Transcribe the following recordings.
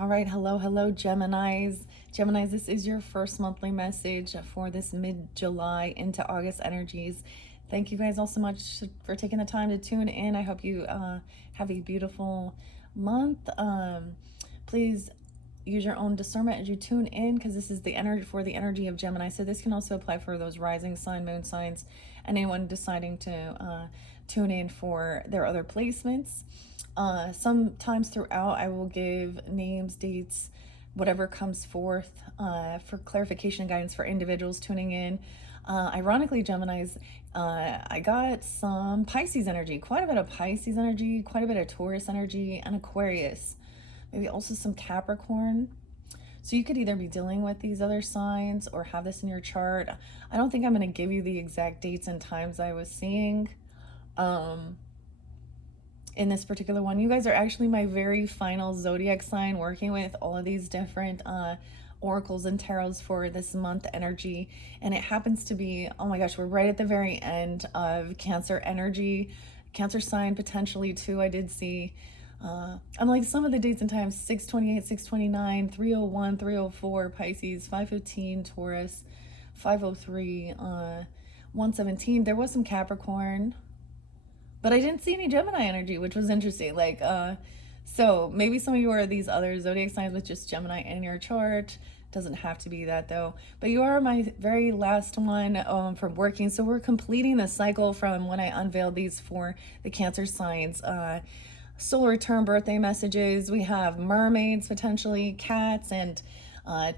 All right, hello, Geminis. Geminis, this is your first monthly message for this mid-July into August energies. Thank you guys all so much for taking the time to tune in. I hope you have a beautiful month. Please use your own discernment as you tune in, because this is the energy of Gemini. So this can also apply for those rising sign, moon signs, and anyone deciding to tune in for their other placements. Sometimes throughout, I will give names, dates, whatever comes forth for clarification and guidance for individuals tuning in. Ironically, Geminis, I got some Pisces energy, quite a bit of Pisces energy, quite a bit of Taurus energy, and Aquarius. Maybe also some Capricorn. So you could either be dealing with these other signs or have this in your chart. I don't think I'm going to give you the exact dates and times I was seeing in this particular one. You guys are actually my very final zodiac sign, working with all of these different oracles and tarots for this month energy. And it happens to be, oh my gosh, we're right at the very end of Cancer energy, Cancer sign potentially too. I did see unlike some of the dates and times, 628, 629, 301, 304 Pisces, 515 Taurus, 503, 117. There was some Capricorn, but I didn't see any Gemini energy, which was interesting. So maybe some of you are these other zodiac signs with just Gemini in your chart. Doesn't have to be that though. But you are my very last one from working. So we're completing the cycle from when I unveiled these for the Cancer signs. Solar return birthday messages. We have mermaids, potentially cats, and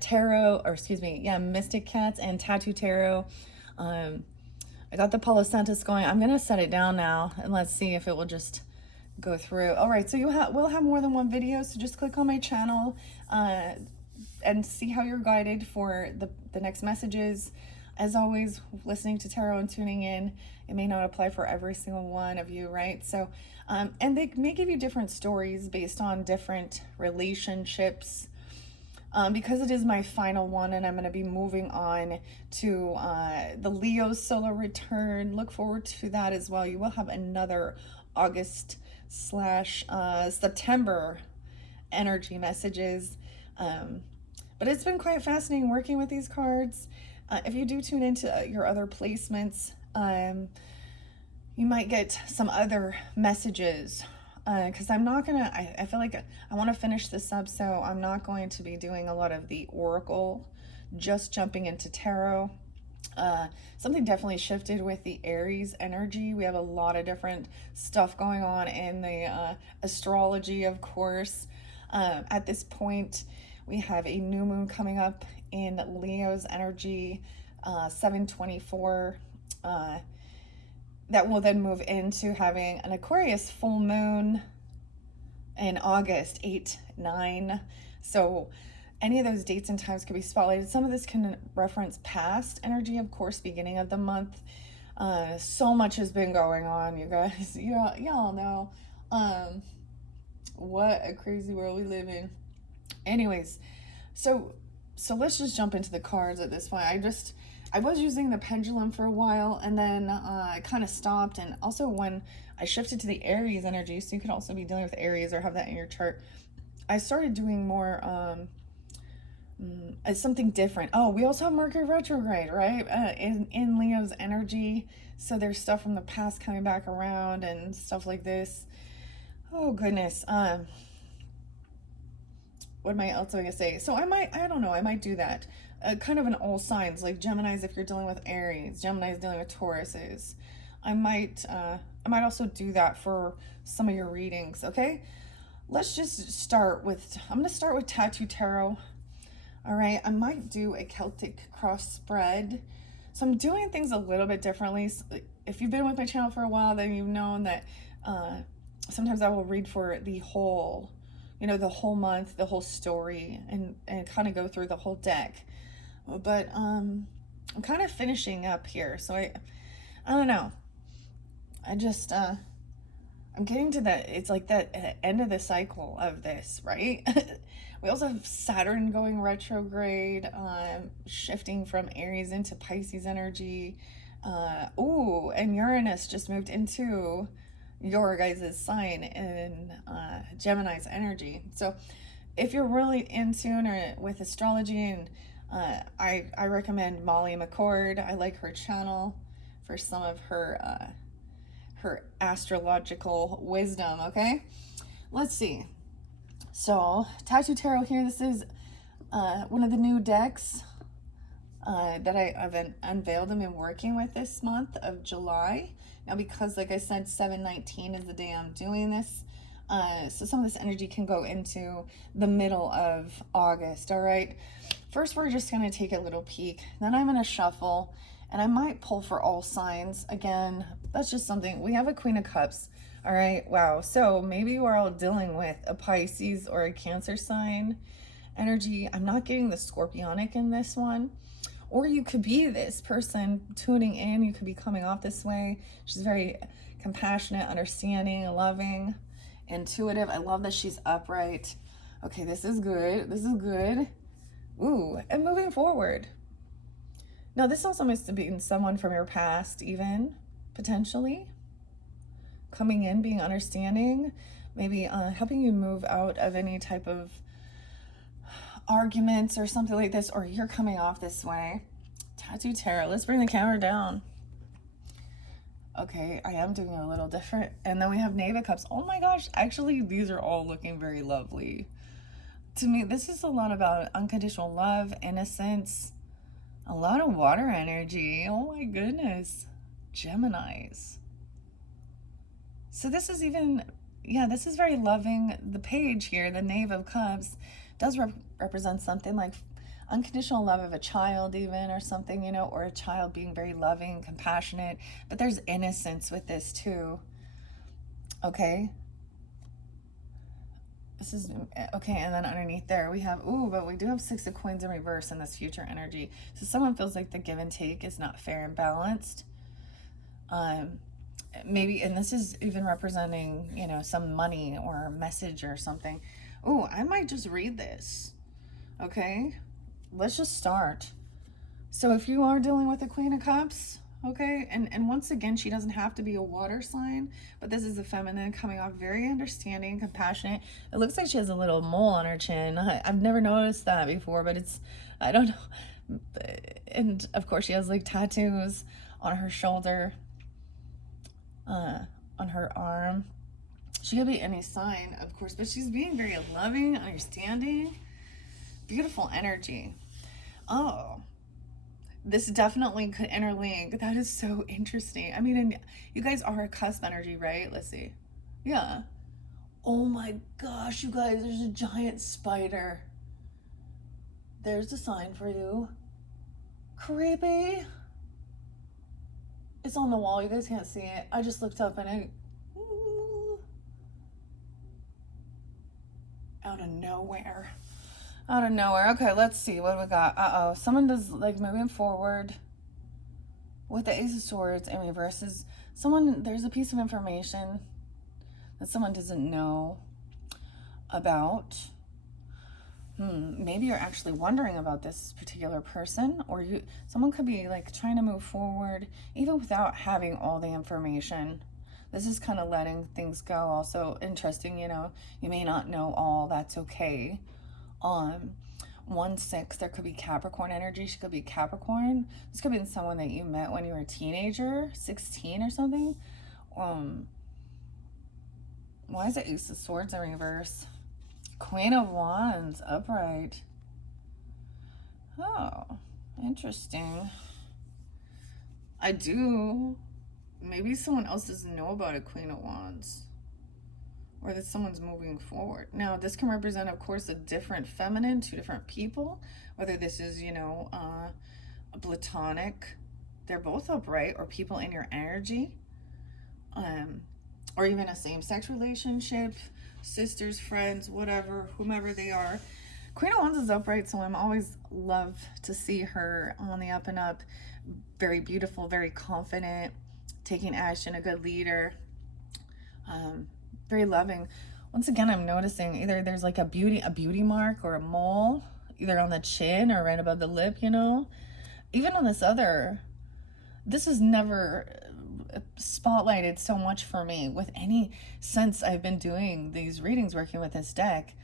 tarot, or excuse me, yeah, mystic cats and tattoo tarot. I got the Palo Santos going. I'm gonna set it down now and let's see if it will just go through. All right, so we'll have more than one video, so just click on my channel and see how you're guided for the next messages. As always, listening to tarot and tuning in, it may not apply for every single one of you, right? So, and they may give you different stories based on different relationships. Because it is my final one and I'm going to be moving on to the Leo solar return. Look forward to that as well. You will have another August slash September energy messages. But it's been quite fascinating working with these cards. If you do tune into your other placements, you might get some other messages, because I'm not gonna, I feel like I want to finish this up, so I'm not going to be doing a lot of the oracle, just jumping into tarot. Something definitely shifted with the Aries energy. We have a lot of different stuff going on in the astrology, of course. At this point, we have a new moon coming up in Leo's energy, 7/24. That will then move into having an Aquarius full moon in August, 8/9. So any of those dates and times could be spotlighted. Some of this can reference past energy, of course, beginning of the month. So much has been going on, you guys. Y'all know what a crazy world we live in. Anyways, so let's just jump into the cards at this point. I was using the pendulum for a while, and then I kind of stopped. And also when I shifted to the Aries energy, so you could also be dealing with Aries or have that in your chart, I started doing more something different. Oh, we also have Mercury retrograde, right? In Leo's energy. So there's stuff from the past coming back around and stuff like this. Oh, goodness. What am I else going to say? So I don't know, I might do that. Kind of in all signs, like Geminis if you're dealing with Aries, Geminis dealing with Tauruses. I might also do that for some of your readings, okay? Let's just start with, I'm going to start with Tattoo Tarot. All right, I might do a Celtic cross spread. So I'm doing things a little bit differently. So if you've been with my channel for a while, then you've known that sometimes I will read for the whole, the whole month, the whole story, and kind of go through the whole deck. But I'm kind of finishing up here, so I don't know. I just I'm getting to that. It's like that end of the cycle of this, right? We also have Saturn going retrograde, shifting from Aries into Pisces energy. Ooh, and Uranus just moved into your guys' sign in Gemini's energy. So if you're really in tune or with astrology, and I recommend Molly McCord. I like her channel for some of her astrological wisdom. Okay, let's see. So Tattoo Tarot here. This is one of the new decks that I've unveiled and been working with this month of July. Now, because like I said, 7/19 is the day I'm doing this. So some of this energy can go into the middle of August, all right? First, we're just going to take a little peek. Then I'm going to shuffle, and I might pull for all signs. Again, that's just something. We have a Queen of Cups, all right? Wow. So maybe we're all dealing with a Pisces or a Cancer sign energy. I'm not getting the Scorpionic in this one. Or you could be this person tuning in. You could be coming off this way. She's very compassionate, understanding, loving, intuitive. I love that she's upright. Okay, this is good. This is good. Ooh, and moving forward. Now, this also must be someone from your past, even, potentially. Coming in, being understanding, maybe helping you move out of any type of arguments or something like this, or you're coming off this way. Tattoo Tarot. Let's bring the camera down. Okay, I am doing it a little different. And then we have Knave of Cups. Oh my gosh, actually, these are all looking very lovely. To me, this is a lot about unconditional love, innocence, a lot of water energy. Oh my goodness. Geminis. So this is even, yeah, this is very loving. The page here, the Knave of Cups, does represent something like unconditional love of a child even, or something, you know, or a child being very loving, compassionate. But there's innocence with this too. Okay. This is, okay, and then underneath there we have, ooh, but we do have Six of Coins in reverse in this future energy. So someone feels like the give and take is not fair and balanced. Maybe, and this is even representing, you know, some money or a message or something. Oh, I might just read this. Okay, let's just start. So if you are dealing with the Queen of Cups, okay, and once again, she doesn't have to be a water sign, but this is a feminine coming off very understanding, compassionate. It looks like she has a little mole on her chin. I've never noticed that before, but it's, I don't know. And of course, she has like tattoos on her shoulder, on her arm. She could be any sign, of course, but she's being very loving, understanding, beautiful energy. Oh, this definitely could interlink. That is so interesting. I mean, and you guys are a cusp energy, right? Let's see. Yeah. Oh my gosh, you guys, there's a giant spider. There's a sign for you. Creepy. It's on the wall. You guys can't see it. I just looked up and out of nowhere. Out of nowhere. Okay, let's see what we got. Uh-oh. Someone does, like, moving forward with the Ace of Swords in reverses. Someone, there's a piece of information that someone doesn't know about. Maybe you're actually wondering about this particular person, or someone could be like trying to move forward even without having all the information. This is kind of letting things go. Also interesting, you know, you may not know all, that's okay. 1/6, there could be Capricorn energy. She could be Capricorn. This could be someone that you met when you were a teenager, 16 or something. Why is it Ace of Swords in reverse? Queen of Wands, upright. Oh, interesting. I do. Maybe someone else doesn't know about a Queen of Wands. Or that someone's moving forward. Now, this can represent, of course, a different feminine, two different people. Whether this is, you know, a platonic, they're both upright, or people in your energy. Or even a same-sex relationship, sisters, friends, whatever, whomever they are. Queen of Wands is upright, so I'm always love to see her on the up and up. Very beautiful, very confident, taking action, a good leader. Very loving. Once again, I'm noticing either there's like a beauty mark or a mole, either on the chin or right above the lip, you know. Even on this is never spotlighted so much for me with any sense I've been doing these readings, working with this deck.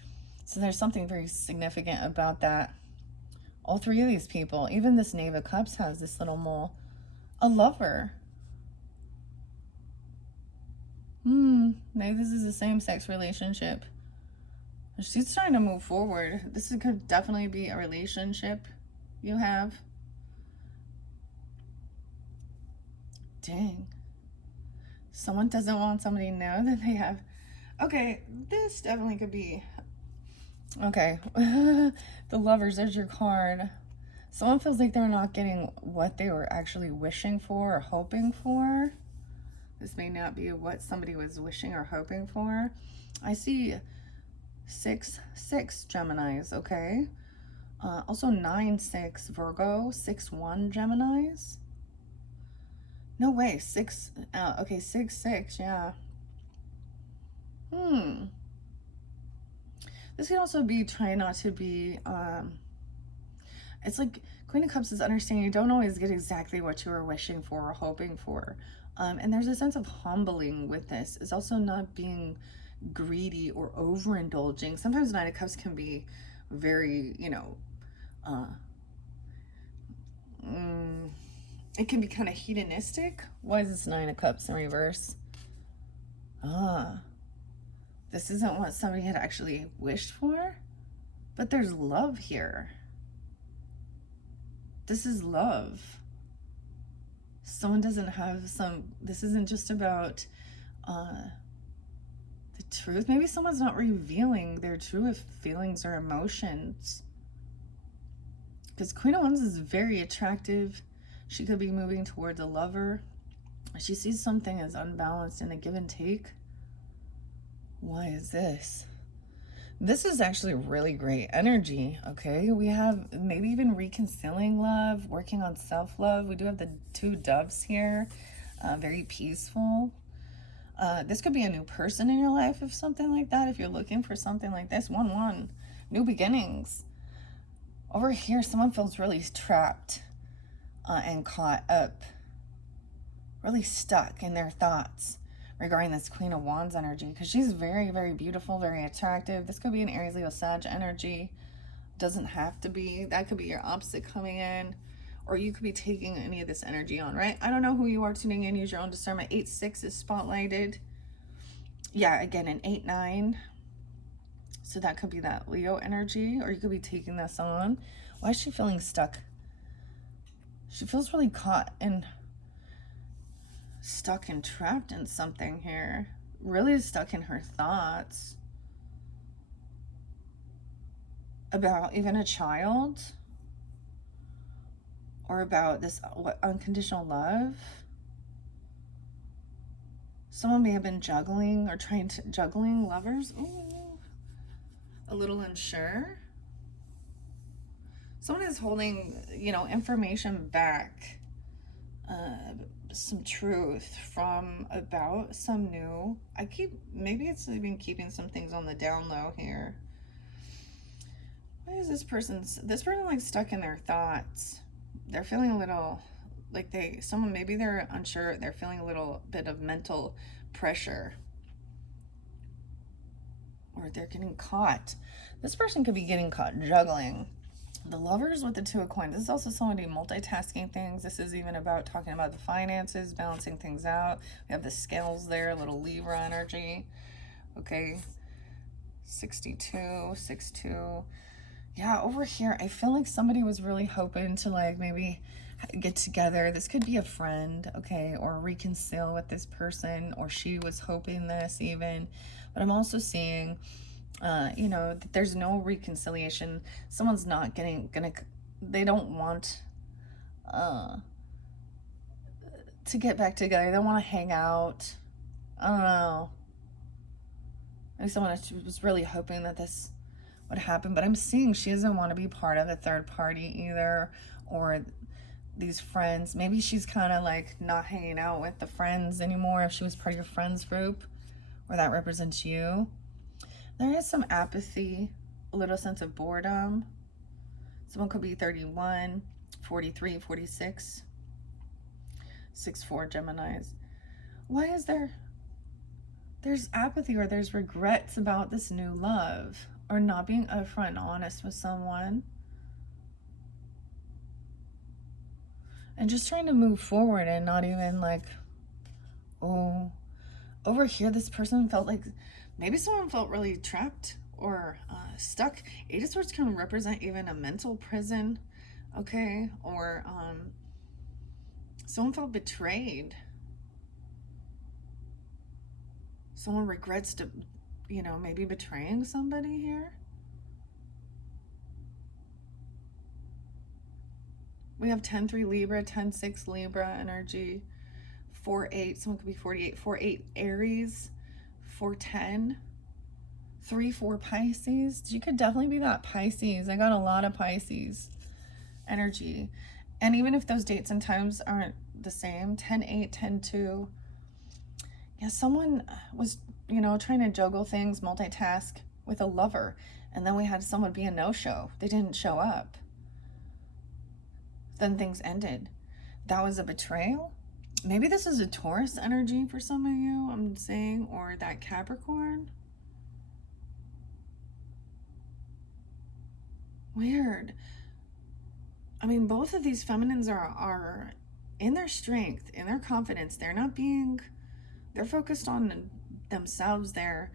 So there's something very significant about that. All three of these people, even this Knave of Cups has this little mole. A lover. Maybe this is a same-sex relationship. She's trying to move forward. This could definitely be a relationship you have. Dang. Someone doesn't want somebody to know that they have... Okay, this definitely could be... Okay. The Lovers, there's your card. Someone feels like they're not getting what they were actually wishing for or hoping for. This may not be what somebody was wishing or hoping for. I see 6-6 Geminis, okay? Also 9-6 Virgo, 6-1 Geminis. No way, okay, 6-6, yeah. This could also be trying not to be, it's like Queen of Cups is understanding you don't always get exactly what you were wishing for or hoping for. And there's a sense of humbling with this. It's also not being greedy or overindulging. Sometimes Nine of Cups can be very, you know, it can be kind of hedonistic. Why is this Nine of Cups in reverse? This isn't what somebody had actually wished for, but there's love here. This is love. Someone doesn't have this isn't just about the truth. Maybe someone's not revealing their true feelings or emotions. Because Queen of Wands is very attractive. She could be moving towards a lover. She sees something as unbalanced in a give and take. Why is this? This is actually really great energy, okay? We have maybe even reconciling love, working on self-love. We do have the 2 doves here, very peaceful. This could be a new person in your life if something like that, if you're looking for something like this. 1-1, new beginnings. Over here, someone feels really trapped and caught up, really stuck in their thoughts regarding this Queen of Wands energy, because she's very, very beautiful, very attractive. This could be an Aries, Leo, Sag energy. Doesn't have to be. That could be your opposite coming in, or you could be taking any of this energy on, right? I don't know who you are tuning in. Use your own discernment. 8-6 is spotlighted. Yeah, again, an 8-9. So that could be that Leo energy, or you could be taking this on. Why is she feeling stuck? She feels really caught and stuck and trapped in something here. Really stuck in her thoughts about even a child, or about this unconditional love. Someone may have been juggling or juggling lovers. Ooh, a little unsure. Someone is holding, you know, information back, some truth from about some new. Maybe it's even keeping some things on the down low here. Why is this person like stuck in their thoughts? They're feeling a little like maybe they're unsure. They're feeling a little bit of mental pressure, or they're getting caught. This person could be getting caught juggling. The Lovers with the 2 of Coins. This is also somebody multitasking things. This is even about talking about the finances, balancing things out. We have the scales there, a little Libra energy. Okay. 62, 6-2. Yeah, over here, I feel like somebody was really hoping to like maybe get together. This could be a friend, okay, or reconcile with this person, or she was hoping this even. But I'm also seeing you know, that there's no reconciliation. Someone's not they don't want to get back together. They don't want to hang out. I don't know. Maybe someone was really hoping that this would happen, but I'm seeing she doesn't want to be part of a third party either, or these friends. Maybe she's kind of like not hanging out with the friends anymore if she was part of your friends group, or that represents you. There is some apathy, a little sense of boredom. Someone could be 31, 43, 46, 6-4 Geminis. Why is there's apathy, or there's regrets about this new love, or not being upfront and honest with someone. And just trying to move forward and not even like, oh, over here, this person felt like maybe someone felt really trapped or stuck. Eight of Swords can represent even a mental prison, okay? Or someone felt betrayed. Someone regrets to, you know, maybe betraying somebody here. We have 10-3 Libra, 10-6 Libra energy, 4-8, someone could be 48, 4-8 Aries, 4-10, 3-4 Pisces. You could definitely be that Pisces. I got a lot of Pisces energy. And even if those dates and times aren't the same, 10-8, 10-2, yeah, someone was, you know, trying to juggle things, multitask with a lover. And then we had someone be a no-show. They didn't show up. Then things ended. That was a betrayal. Maybe this is a Taurus energy for some of you, I'm saying, or that Capricorn. Weird. I mean, both of these feminines are in their strength, in their confidence. They're not being, they're focused on themselves. They're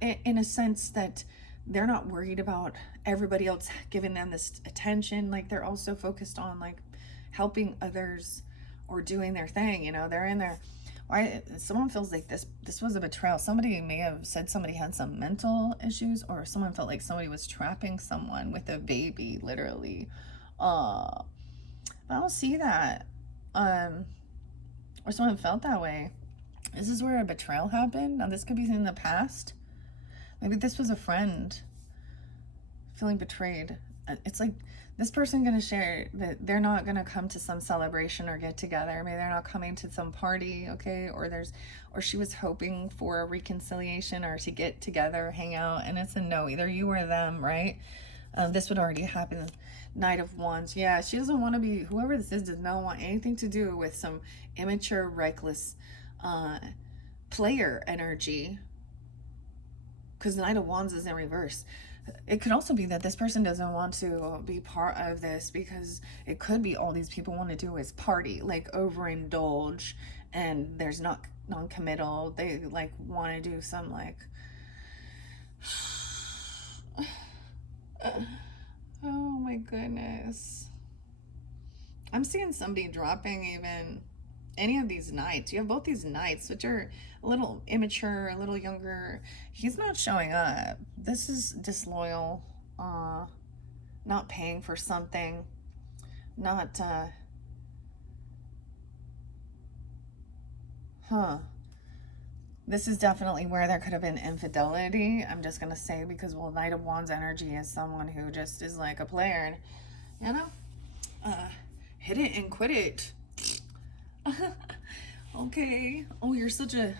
in a sense that they're not worried about everybody else giving them this attention. Like, they're also focused on like helping others or doing their thing. You know, they're in there. Why someone feels like this was a betrayal. Somebody may have said somebody had some mental issues, or someone felt like somebody was trapping someone with a baby, literally. I don't see that. Or someone felt that way. This is where a betrayal happened. Now this could be in the past. Maybe this was a friend feeling betrayed. It's like this person gonna share that they're not gonna come to some celebration or get together. Maybe they're not coming to some party, okay? Or she was hoping for a reconciliation or to get together, hang out, and it's a no. Either you or them, right? This would already happen. Knight of Wands. Yeah, she doesn't want to be, whoever this is does not want anything to do with some immature, reckless player energy. Because the Knight of Wands is in reverse. It could also be that this person doesn't want to be part of this, because it could be all these people want to do is party, like overindulge, and there's not non-committal. They like want to do some like oh my goodness. I'm seeing somebody dropping even any of these knights. You have both these knights, which are a little immature, a little younger. He's not showing up. This is disloyal, not paying for something, not, This is definitely where there could have been infidelity. I'm just going to say, because, well, Knight of Wands energy is someone who just is like a player. And, you know, hit it and quit it. Okay. Oh, you're such a,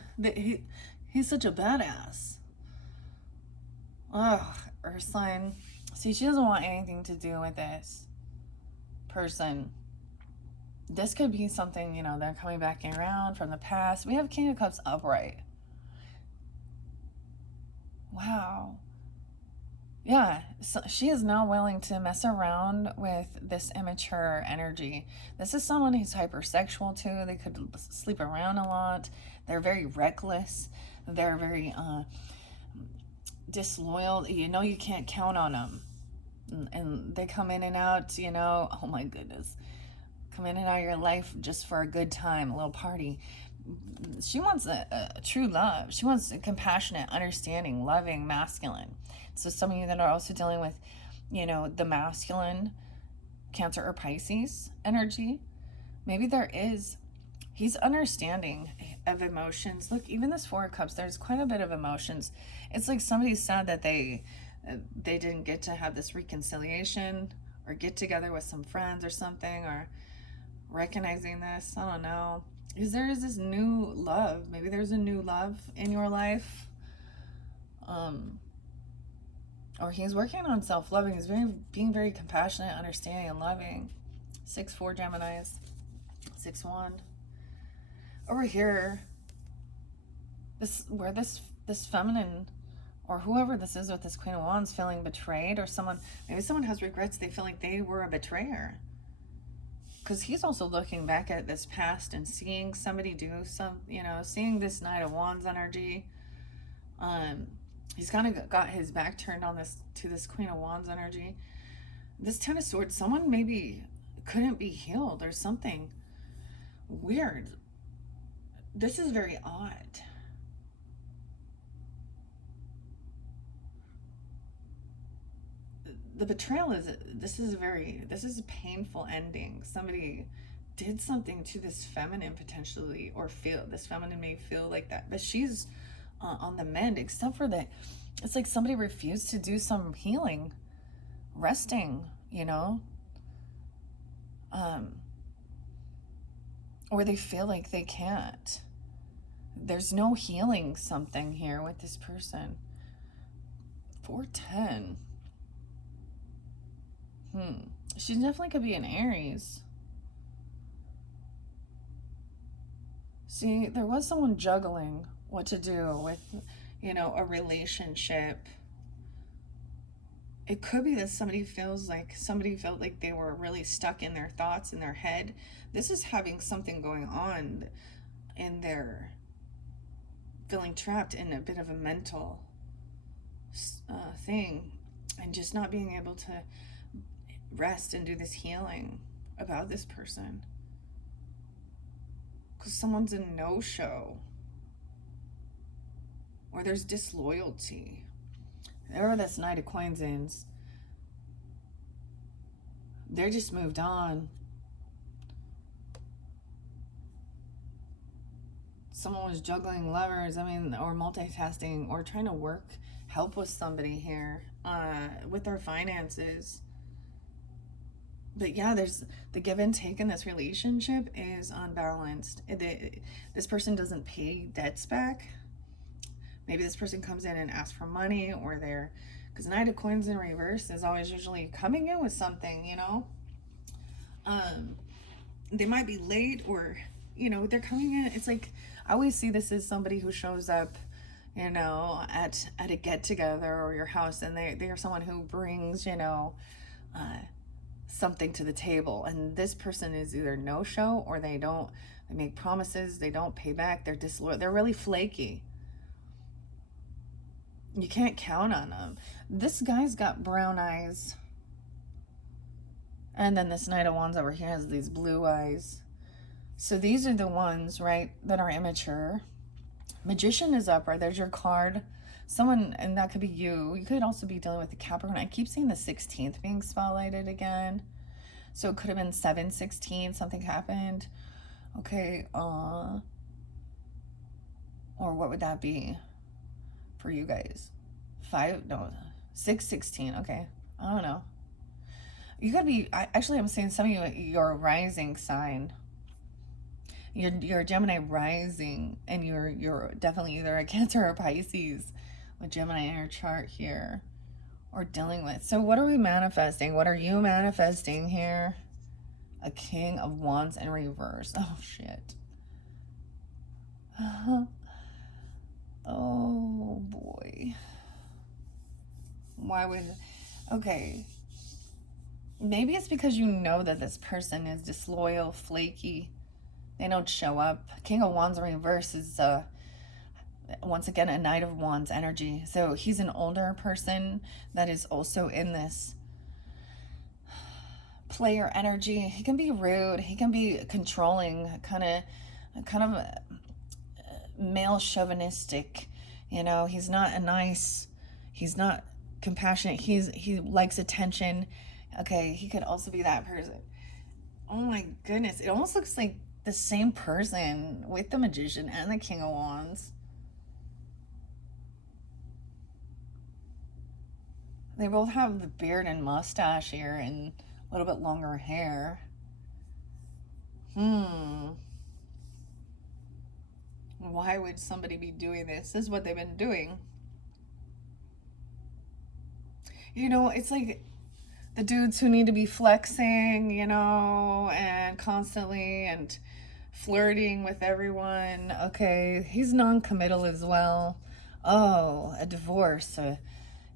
he's such a badass. Oh, Earth sign. See, she doesn't want anything to do with this person. This could be something, you know, they're coming back around from the past. We have King of Cups upright. Wow. Yeah, so she is not willing to mess around with this immature energy. This is someone who's hypersexual too. They could sleep around a lot. They're very reckless. They're very disloyal. You know, you can't count on them. And they come in and out, you know, oh my goodness. Come in and out of your life just for a good time, a little party. She wants a true love. She wants a compassionate, understanding, loving, masculine. So some of you that are also dealing with, you know, the masculine, Cancer or Pisces energy, maybe there is, he's understanding of emotions. Look, even this Four of Cups, there's quite a bit of emotions. It's like somebody's sad that they didn't get to have this reconciliation or get together with some friends or something, or recognizing this. I don't know. Because there is this new love. Maybe there's a new love in your life. Or he's working on self-loving. He's being very compassionate, understanding, and loving. 6-4 Geminis. 6-1. Over here, this feminine or whoever this is with this Queen of Wands feeling betrayed, or someone, maybe someone has regrets. They feel like they were a betrayer. Because he's also looking back at this past and seeing somebody do some, you know, seeing this Knight of Wands energy. He's kind of got his back turned on this, to this Queen of Wands energy. This Ten of Swords, someone maybe couldn't be healed or something weird. This is very odd. The betrayal is, this is a painful ending. Somebody did something to this feminine potentially, or feel, this feminine may feel like that, but she's on the mend, except for that it's like somebody refused to do some healing, resting, you know, or they feel like they can't. There's no healing something here with this person. 410. She definitely could be an Aries. See, there was someone juggling what to do with, you know, a relationship. It could be that somebody felt like they were really stuck in their thoughts, in their head. This is having something going on in their, feeling trapped in a bit of a mental thing, and just not being able to rest and do this healing about this person. Because someone's a no-show, or there's disloyalty. Wherever this Knight of Coins is, they're just moved on. Someone was juggling levers, I mean, or multitasking, or trying to help with somebody here with their finances. But yeah, there's the give and take in this relationship is unbalanced. This person doesn't pay debts back. Maybe this person comes in and asks for money, or they're, because Knight of Coins in reverse is always usually coming in with something, you know. They might be late, or, you know, they're coming in. It's like, I always see this as somebody who shows up, you know, at a get-together or your house, and they are someone who brings, you know, something to the table, and this person is either no-show, or they make promises, they don't pay back, they're disloyal, they're really flaky. You can't count on them. This guy's got brown eyes, and then this Knight of Wands over here has these blue eyes. So these are the ones, right, that are immature. Magician is up, right? There's your card. Someone, and that could be you. You could also be dealing with the Capricorn. I keep seeing the 16th being spotlighted again. So it could have been 7/16, something happened. Okay, or what would that be for you guys? 6/16, okay. I don't know. You gotta be, actually I'm saying some of you, your rising sign. You're a Gemini rising, and you're definitely either a Cancer or Pisces with Gemini in your chart here, or dealing with. So what are we manifesting? What are you manifesting here? A King of Wands in reverse. Oh shit. Oh boy. Why would, okay, maybe it's because you know that this person is disloyal, flaky, they don't show up. King of Wands in reverse is once again a Knight of Wands energy. So he's an older person that is also in this player energy. He can be rude, he can be controlling, kind of male chauvinistic, you know. He's not he's not compassionate, he likes attention. Okay, he could also be that person. Oh my goodness, it almost looks like the same person with the Magician and the King of Wands. They both have the beard and mustache here and a little bit longer hair. Why would somebody be doing this? This is what they've been doing. You know, it's like the dudes who need to be flexing, you know, and constantly and flirting with everyone. Okay, he's non-committal as well. Oh, a divorce,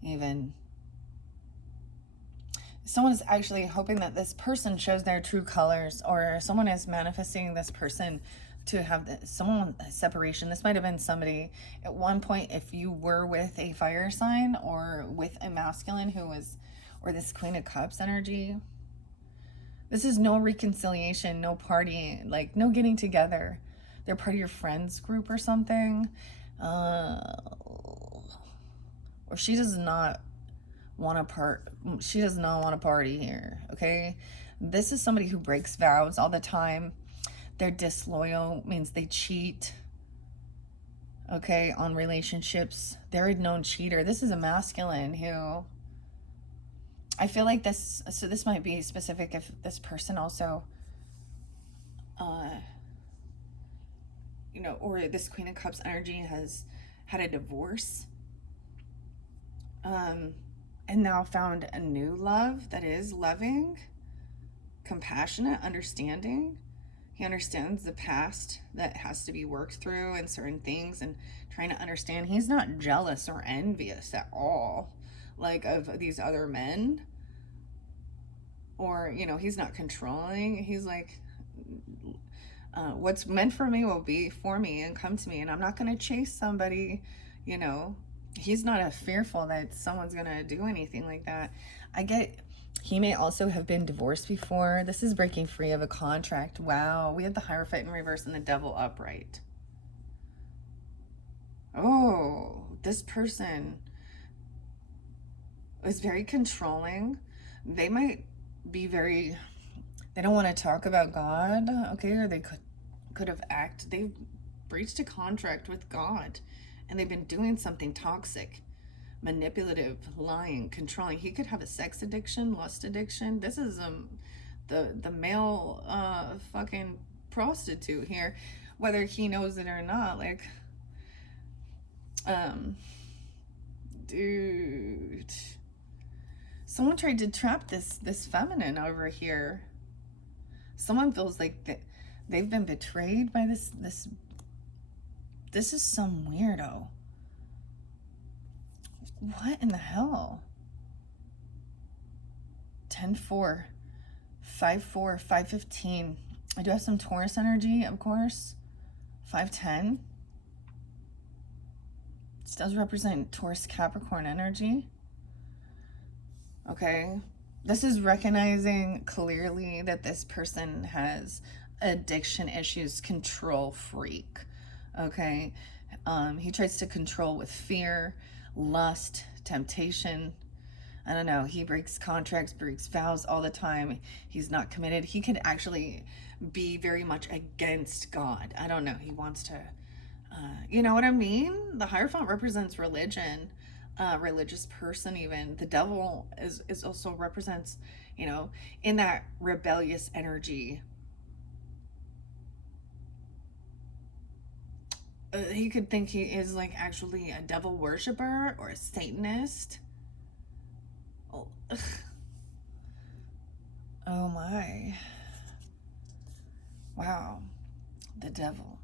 even. Someone is actually hoping that this person shows their true colors, or someone is manifesting this person to have someone separation. This might have been somebody at one point, if you were with a fire sign or with a masculine who was, or this Queen of Cups energy. This is no reconciliation, no party, like no getting together. They're part of your friends group or something. Or she does not want to party here, okay? This is somebody who breaks vows all the time. They're disloyal, means they cheat, okay, on relationships. They're a known cheater. This is a masculine who, I feel like this, so this might be specific if this person also, you know, or this Queen of Cups energy has had a divorce, and now found a new love that is loving, compassionate, understanding. He understands the past that has to be worked through and certain things, and trying to understand. He's not jealous or envious at all, like, of these other men. Or, you know, he's not controlling. He's like, what's meant for me will be for me and come to me, and I'm not going to chase somebody, you know. He's not fearful that someone's going to do anything like that. I get, he may also have been divorced before. This is breaking free of a contract. Wow, we have the Hierophant in reverse and the Devil upright. Oh, this person is very controlling. They might be very, they don't want to talk about God, okay, or they could have they've breached a contract with God, and they've been doing something toxic, manipulative, lying, controlling. He could have a sex addiction, lust addiction. This is the male fucking prostitute here, whether he knows it or not. Like, dude, someone tried to trap this feminine over here. Someone feels like they've been betrayed by this is some weirdo. What in the hell? 10-4, 5-4, 5-15. I do have some Taurus energy, of course. 5-10. This does represent Taurus Capricorn energy. Okay. This is recognizing clearly that this person has addiction issues, control freak. Okay. He tries to control with fear, lust, temptation. I don't know. He breaks contracts, breaks vows all the time. He's not committed. He could actually be very much against God. I don't know. He wants to, you know what I mean? The Hierophant represents religion, religious person even. The Devil is also represents, you know, in that rebellious energy. He could think he is like actually a devil worshiper or a Satanist. Oh, oh my. Wow. The devil.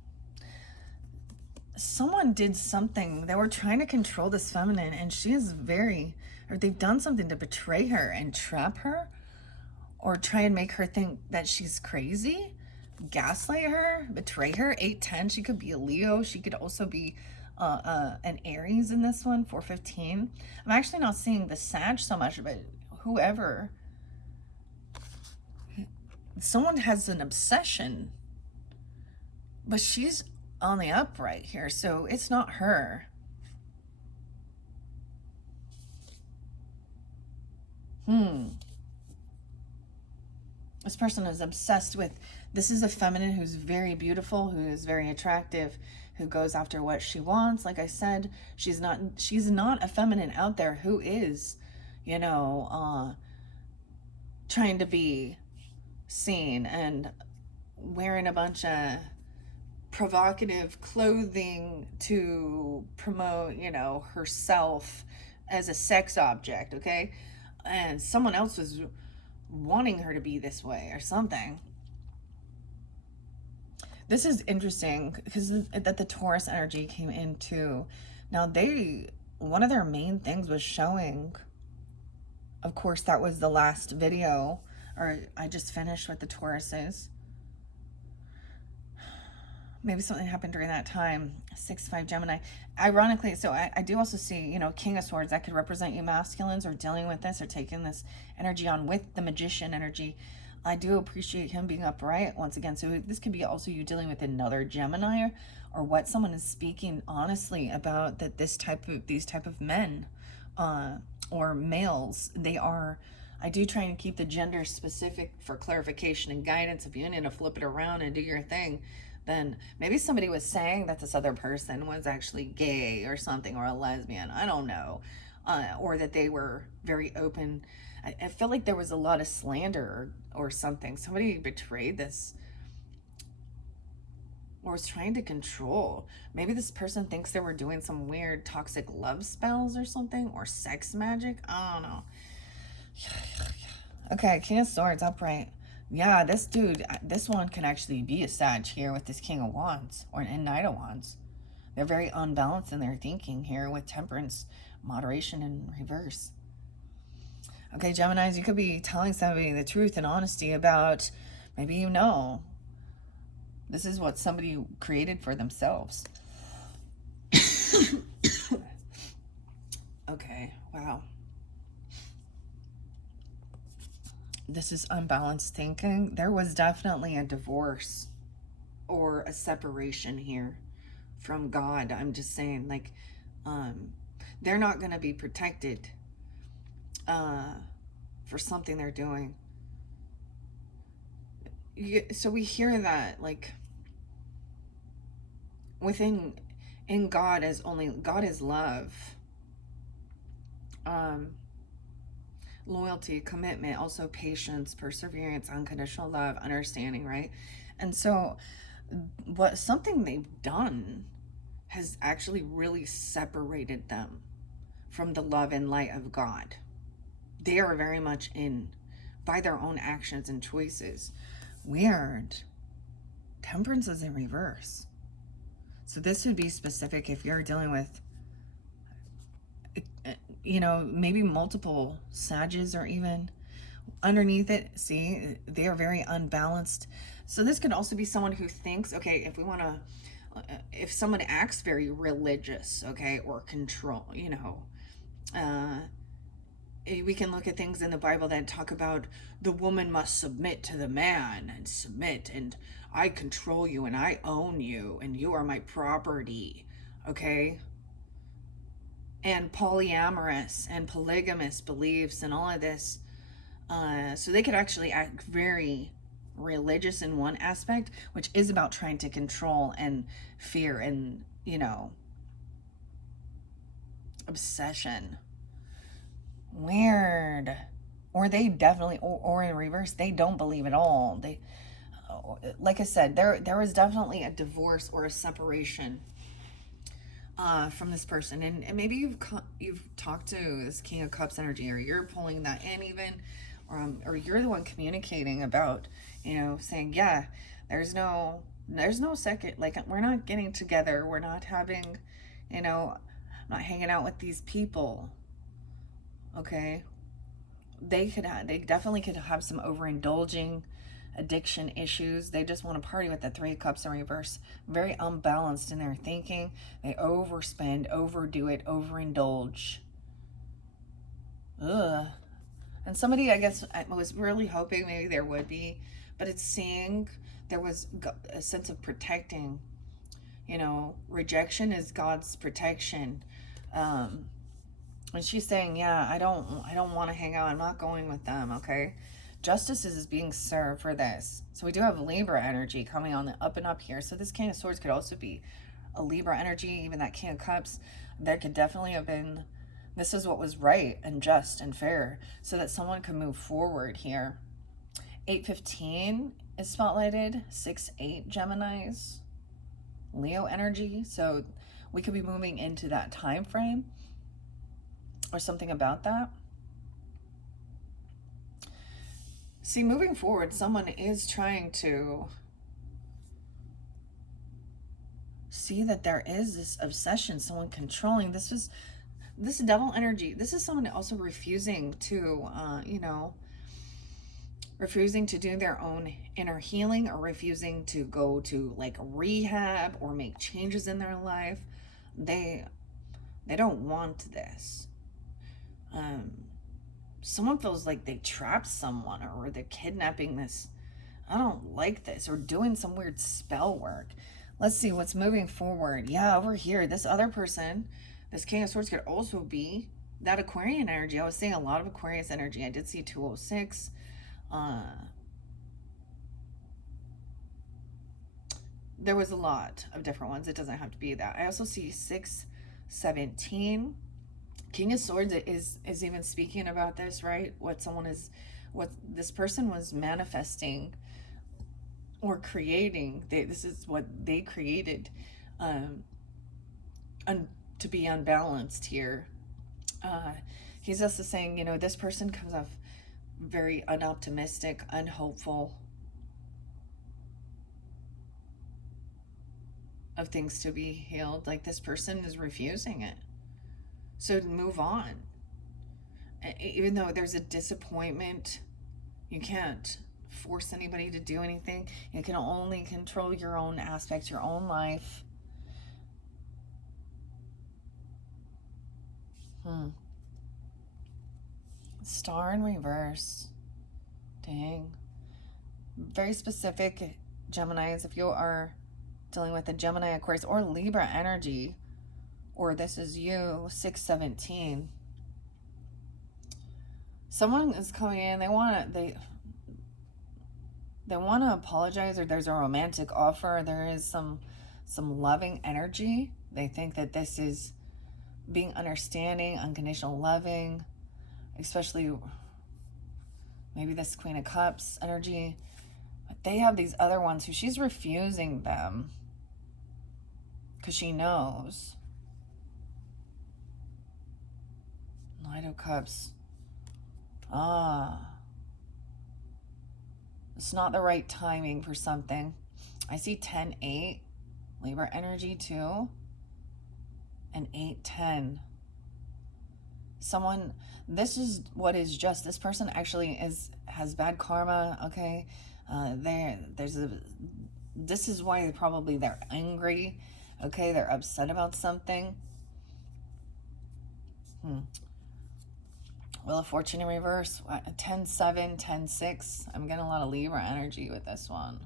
Someone did something. They were trying to control this feminine, and she is very, or they've done something to betray her and trap her, or try and make her think that she's crazy, gaslight her, betray her. 8-10, she could be a Leo. She could also be an Aries in this one. 4-15. I'm actually not seeing the Sag so much, but whoever, someone has an obsession, but she's on the upright here, so it's not her. This person is obsessed with, this is a feminine who's very beautiful, who is very attractive, who goes after what she wants. Like I said, she's not a feminine out there who is, you know, trying to be seen and wearing a bunch of provocative clothing to promote, you know, herself as a sex object, okay? And someone else was wanting her to be this way or something. This is interesting because that the Taurus energy came into Now one of their main things was showing, of course, that was the last video, or I just finished with the Tauruses. Maybe something happened during that time. 6-5 Gemini. Ironically, so I do also see, you know, King of Swords. That could represent you masculines or dealing with this or taking this energy on with the Magician energy. I do appreciate him being upright once again. So this could be also you dealing with another Gemini, or what someone is speaking honestly about, that these type of men or males, they are, I do try and keep the gender specific for clarification and guidance. If you need to flip it around and do your thing, then maybe somebody was saying that this other person was actually gay or something, or a lesbian, I don't know, or that they were very open. I feel like there was a lot of slander or something. Somebody betrayed this or was trying to control. Maybe this person thinks they were doing some weird toxic love spells or something, or sex magic. I don't know. Okay, King of Swords, upright. Yeah, this dude, this one can actually be a Sag here with this King of Wands and Knight of Wands. They're very unbalanced in their thinking here with Temperance, moderation, and reverse. Okay, Geminis, you could be telling somebody the truth and honesty about, maybe you know, this is what somebody created for themselves. Okay, wow. This is unbalanced thinking. There was definitely a divorce or a separation here from God. I'm just saying, like, they're not going to be protected for something they're doing. So we hear that, like, in God is only, God is love. Loyalty, commitment, also patience, perseverance, unconditional love, understanding, right? And so what something they've done has actually really separated them from the love and light of God. They are very much in by their own actions and choices. Weird. Temperance is in reverse. So this would be specific if you're dealing with, you know, maybe multiple Sages, or even underneath it, see, they are very unbalanced. So this could also be someone who thinks, okay, if we want to, if someone acts very religious, okay, or control, you know, we can look at things in the Bible that talk about the woman must submit to the man, and submit, and I control you, and I own you, and you are my property, okay? And polyamorous and polygamous beliefs and all of this. So they could actually act very religious in one aspect, which is about trying to control and fear and, you know, obsession. Weird. Or they definitely, or in reverse, they don't believe at all. They, like I said, there was definitely a divorce or a separation from this person, and maybe you've talked to this King of Cups energy, or you're pulling that in even, or you're the one communicating about, you know, saying, yeah, there's no second, like, we're not getting together, we're not having, you know, not hanging out with these people. Okay, they definitely could have some overindulging addiction issues. They just want to party with the 3 of Cups in reverse. Very unbalanced in their thinking. They overspend, overdo it, overindulge. Ugh. And somebody, I guess, I was really hoping maybe there would be, but it's seeing there was a sense of protecting. You know, rejection is God's protection. And she's saying, yeah, I don't want to hang out. I'm not going with them, okay? Justice is being served for this. So we do have Libra energy coming on the up and up here. So this King of Swords could also be a Libra energy, even that King of Cups. There could definitely have been, this is what was right and just and fair, so that someone could move forward here. 8-15 is spotlighted. 6-8 Geminis. Leo energy. So we could be moving into that time frame or something about that. See, moving forward, someone is trying to see that there is this obsession, someone controlling. This devil energy. This is someone also refusing to, refusing to do their own inner healing, or refusing to go to like rehab or make changes in their life. They don't want this. Someone feels like they trapped someone, or they're kidnapping this. I don't like this, or doing some weird spell work. Let's see what's moving forward. Yeah, over here, this other person, this King of Swords, could also be that Aquarian energy. I was seeing a lot of Aquarius energy. I did see 206. There was a lot of different ones. It doesn't have to be that. I also see 617. King of Swords is even speaking about this, right? What this person was manifesting or creating. This is what they created, to be unbalanced here. He's also saying, this person comes off very unoptimistic, unhopeful of things to be healed. Like, this person is refusing it. So move on. Even though there's a disappointment, you can't force anybody to do anything. You can only control your own aspects, your own life. Star in reverse. Dang. Very specific, Geminis. If you are dealing with a Gemini, Aquarius, or Libra energy, or this is you, 617. Someone is coming in. They want to apologize, or there's a romantic offer. There is some loving energy. They think that this is being understanding, unconditional loving, especially maybe this Queen of Cups energy. But they have these other ones who she's refusing them because she knows. Knight of Cups. It's not the right timing for something. I see 10-8, Libra energy too, and 8-10. Someone, this is what is just. This person actually has bad karma. Okay, this is why probably they're angry. Okay, they're upset about something. Wheel of Fortune in reverse, 10-7, 10-6. I'm getting a lot of Libra energy with this one.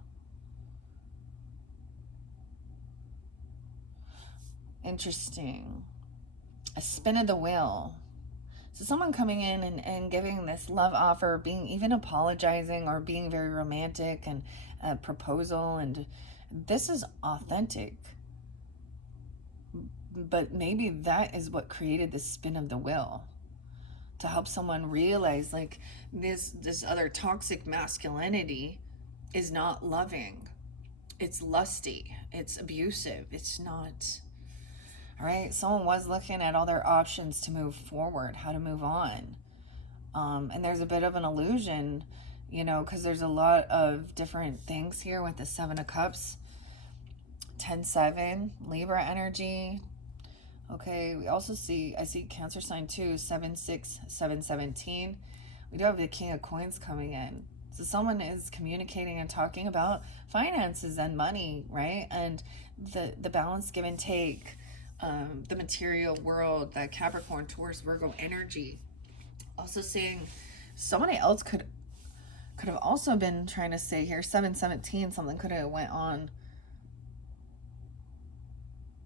Interesting. A spin of the wheel. So someone coming in and giving this love offer, being even apologizing, or being very romantic, and a proposal, and this is authentic. But maybe that is what created the spin of the wheel, to help someone realize, like, this other toxic masculinity is not loving. It's lusty. It's abusive. It's not. All right. Someone was looking at all their options to move forward, how to move on. And there's a bit of an illusion, because there's a lot of different things here with the 7 of Cups, 10-7, Libra energy. Okay, we also I see Cancer sign too, 7-6, 7-17. We do have the King of Coins coming in. So someone is communicating and talking about finances and money, right? And the balance, give and take, the material world, the Capricorn, Taurus, Virgo energy. Also seeing somebody else could have also been trying to say here, 7-17, something could have went on.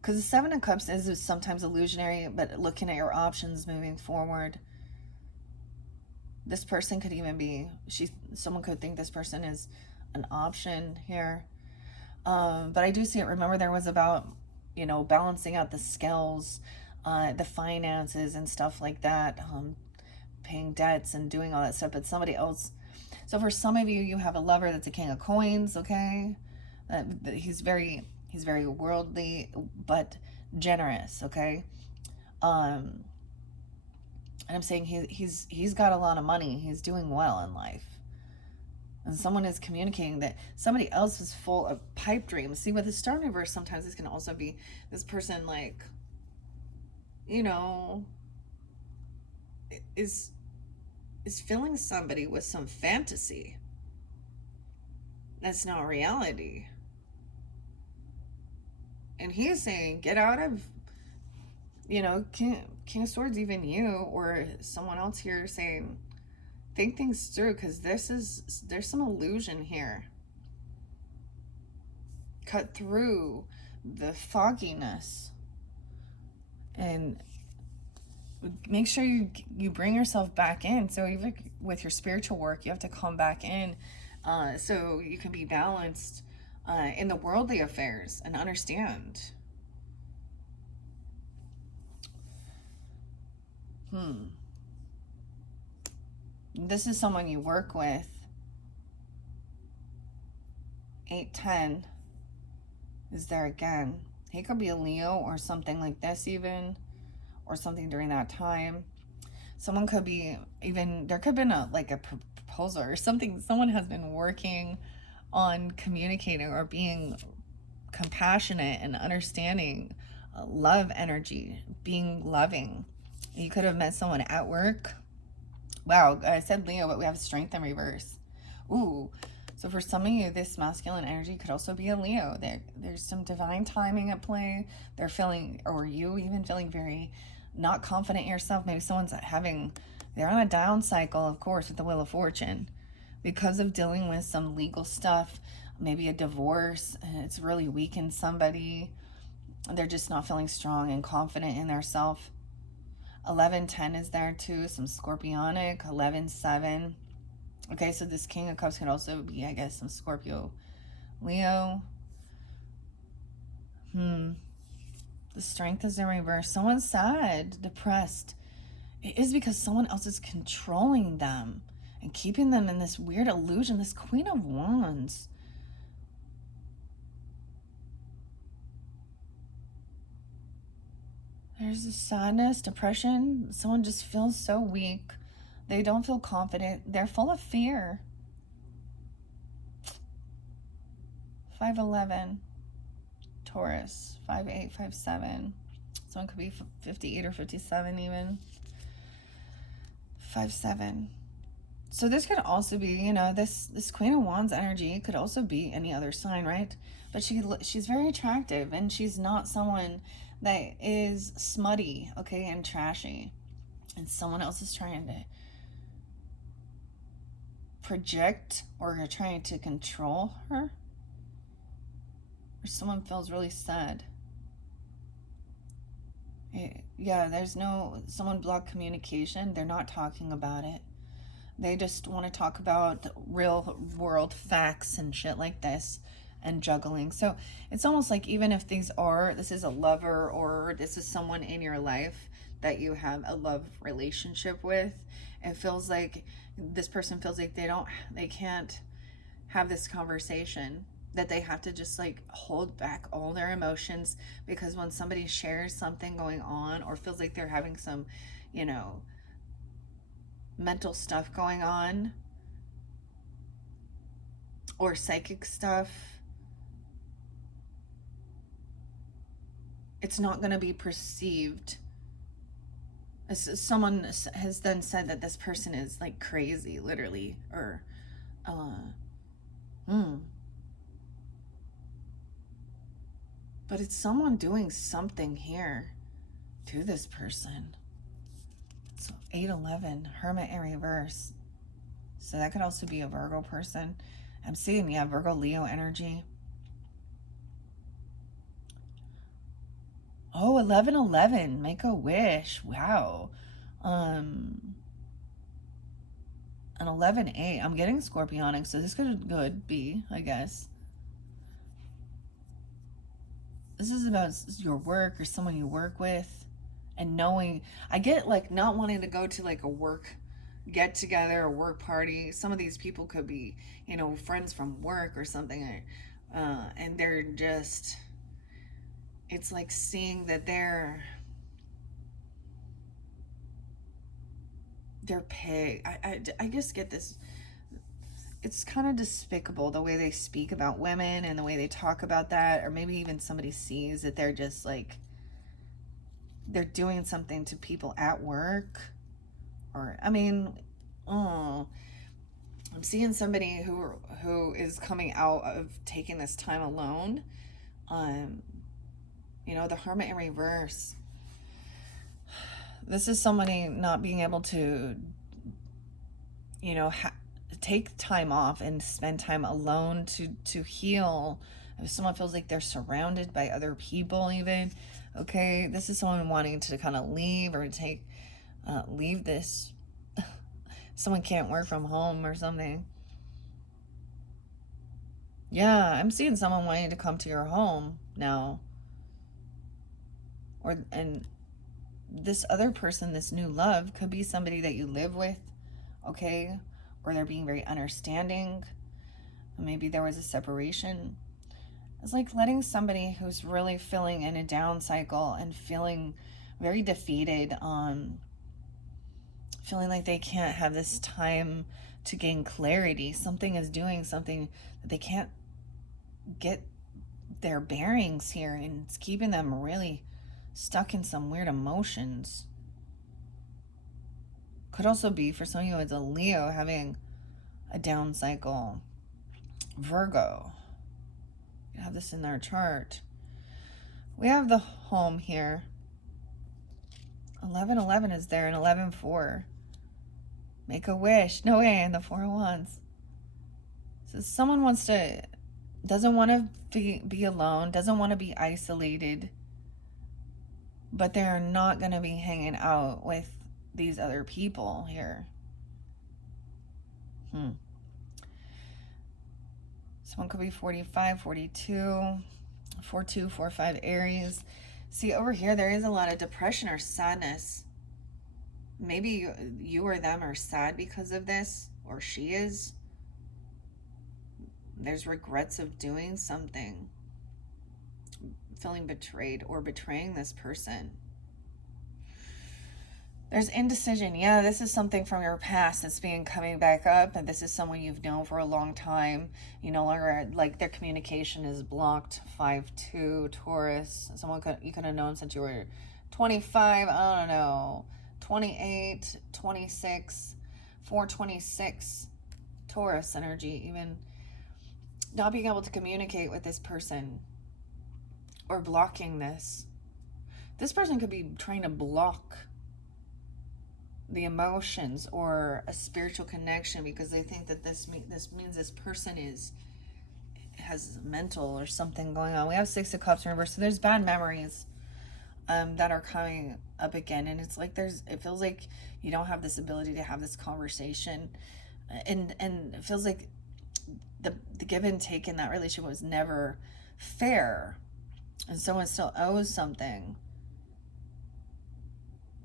Because the 7 of Cups is sometimes illusionary, but looking at your options moving forward. This person could even be, someone could think this person is an option here. But I do see it. Remember, there was about, balancing out the scales, the finances and stuff like that, paying debts and doing all that stuff. But somebody else. So for some of you, you have a lover that's a King of Coins, okay? He's very worldly, but generous, okay? And I'm saying he's got a lot of money. He's doing well in life. And someone is communicating that somebody else is full of pipe dreams. See, with the star in reverse, sometimes this can also be this person, like, you know, is filling somebody with some fantasy that's not reality. And he is saying, get out of, King of Swords, even you or someone else here saying, think things through, because there's some illusion here. Cut through the fogginess and make sure you bring yourself back in. So even with your spiritual work, you have to come back in, so you can be balanced in the worldly affairs and understand. This is someone you work with. 8-10 is there again. He could be a Leo or something like this even, or something during that time. Someone could be even, there could have been a proposal or something. Someone has been working on communicating or being compassionate and understanding love energy, being loving. You could have met someone at work. Wow, I said Leo, but we have strength in reverse. Ooh, so for some of you, this masculine energy could also be a Leo. There's some divine timing at play. They're feeling, or you even feeling very not confident in yourself. Maybe someone's they're on a down cycle, of course, with the Wheel of Fortune, because of dealing with some legal stuff, maybe a divorce, and it's really weakened somebody. They're just not feeling strong and confident in their self. 11-10 is there too, some scorpionic. 11-7. Okay, so this King of Cups could also be, I guess, some Scorpio, Leo. The strength is in reverse. Someone's sad, depressed. It is because someone else is controlling them and keeping them in this weird illusion. This Queen of Wands. There's this sadness, depression. Someone just feels so weak. They don't feel confident. They're full of fear. 5-11. Taurus. 5-8, 5-7. Someone could be 58 or 57 even. 5-7. So this could also be, this Queen of Wands energy could also be any other sign, right? But she's very attractive, and she's not someone that is smutty, okay, and trashy. And someone else is trying to project or trying to control her. Or someone feels really sad. Yeah, someone blocked communication. They're not talking about it. They just want to talk about real world facts and shit like this and juggling. So it's almost like even if this is a lover or this is someone in your life that you have a love relationship with, it feels like this person feels like they can't have this conversation, that they have to just hold back all their emotions, because when somebody shares something going on or feels like they're having some, mental stuff going on or psychic stuff, it's not going to be perceived. Someone has then said that this person is crazy, literally, or but it's someone doing something here to this person. So 8-11, Hermit in reverse. So that could also be a Virgo person. I'm seeing, Virgo, Leo energy. Oh, 11-11, make a wish. Wow. And 11-8, I'm getting Scorpionic, so this could be, I guess. This is about your work or someone you work with, and knowing, I get not wanting to go to a work get together or work party. Some of these people could be, friends from work or something, and they're just, it's like seeing that they're pig. I just get this, it's kind of despicable the way they speak about women and the way they talk about that, or maybe even somebody sees that they're just like, they're doing something to people at work, or I mean, oh, I'm seeing somebody who is coming out of taking this time alone. You know, the Hermit in reverse. This is somebody not being able to, you know, take time off and spend time alone to heal. If someone feels like they're surrounded by other people, even, okay, this is someone wanting to kind of leave or take leave this. Someone can't work from home or something. Yeah, I'm seeing someone wanting to come to your home now. And this other person, this new love, could be somebody that you live with, okay? Or they're being very understanding. Maybe there was a separation. It's like letting somebody who's really feeling in a down cycle and feeling very defeated, feeling like they can't have this time to gain clarity. Something is doing something that they can't get their bearings here, and it's keeping them really stuck in some weird emotions. Could also be for some of you, it's a Leo having a down cycle. Virgo, you have this in our chart. We have the home here. 1111 is there, and 11-4. Make a wish. No way, and the 4 of Wands. So someone doesn't want to be alone, doesn't want to be isolated, but they're not going to be hanging out with these other people here. Someone could be 45, 42, 42, 45 Aries. See, over here, there is a lot of depression or sadness. Maybe you or them are sad because of this, or she is. There's regrets of doing something, feeling betrayed or betraying this person. There's indecision. Yeah, this is something from your past that's coming back up, and this is someone you've known for a long time. You no longer, like, their communication is blocked. 5-2 Taurus. You could have known since you were 25, I don't know, 28, 26, 426 Taurus energy, even not being able to communicate with this person or blocking this. This person could be trying to block the emotions or a spiritual connection because they think that this means this person has mental or something going on. We have 6 of Cups in reverse, so there's bad memories that are coming up again, and it's like it feels like you don't have this ability to have this conversation, and it feels like the give and take in that relationship was never fair, and someone still owes something.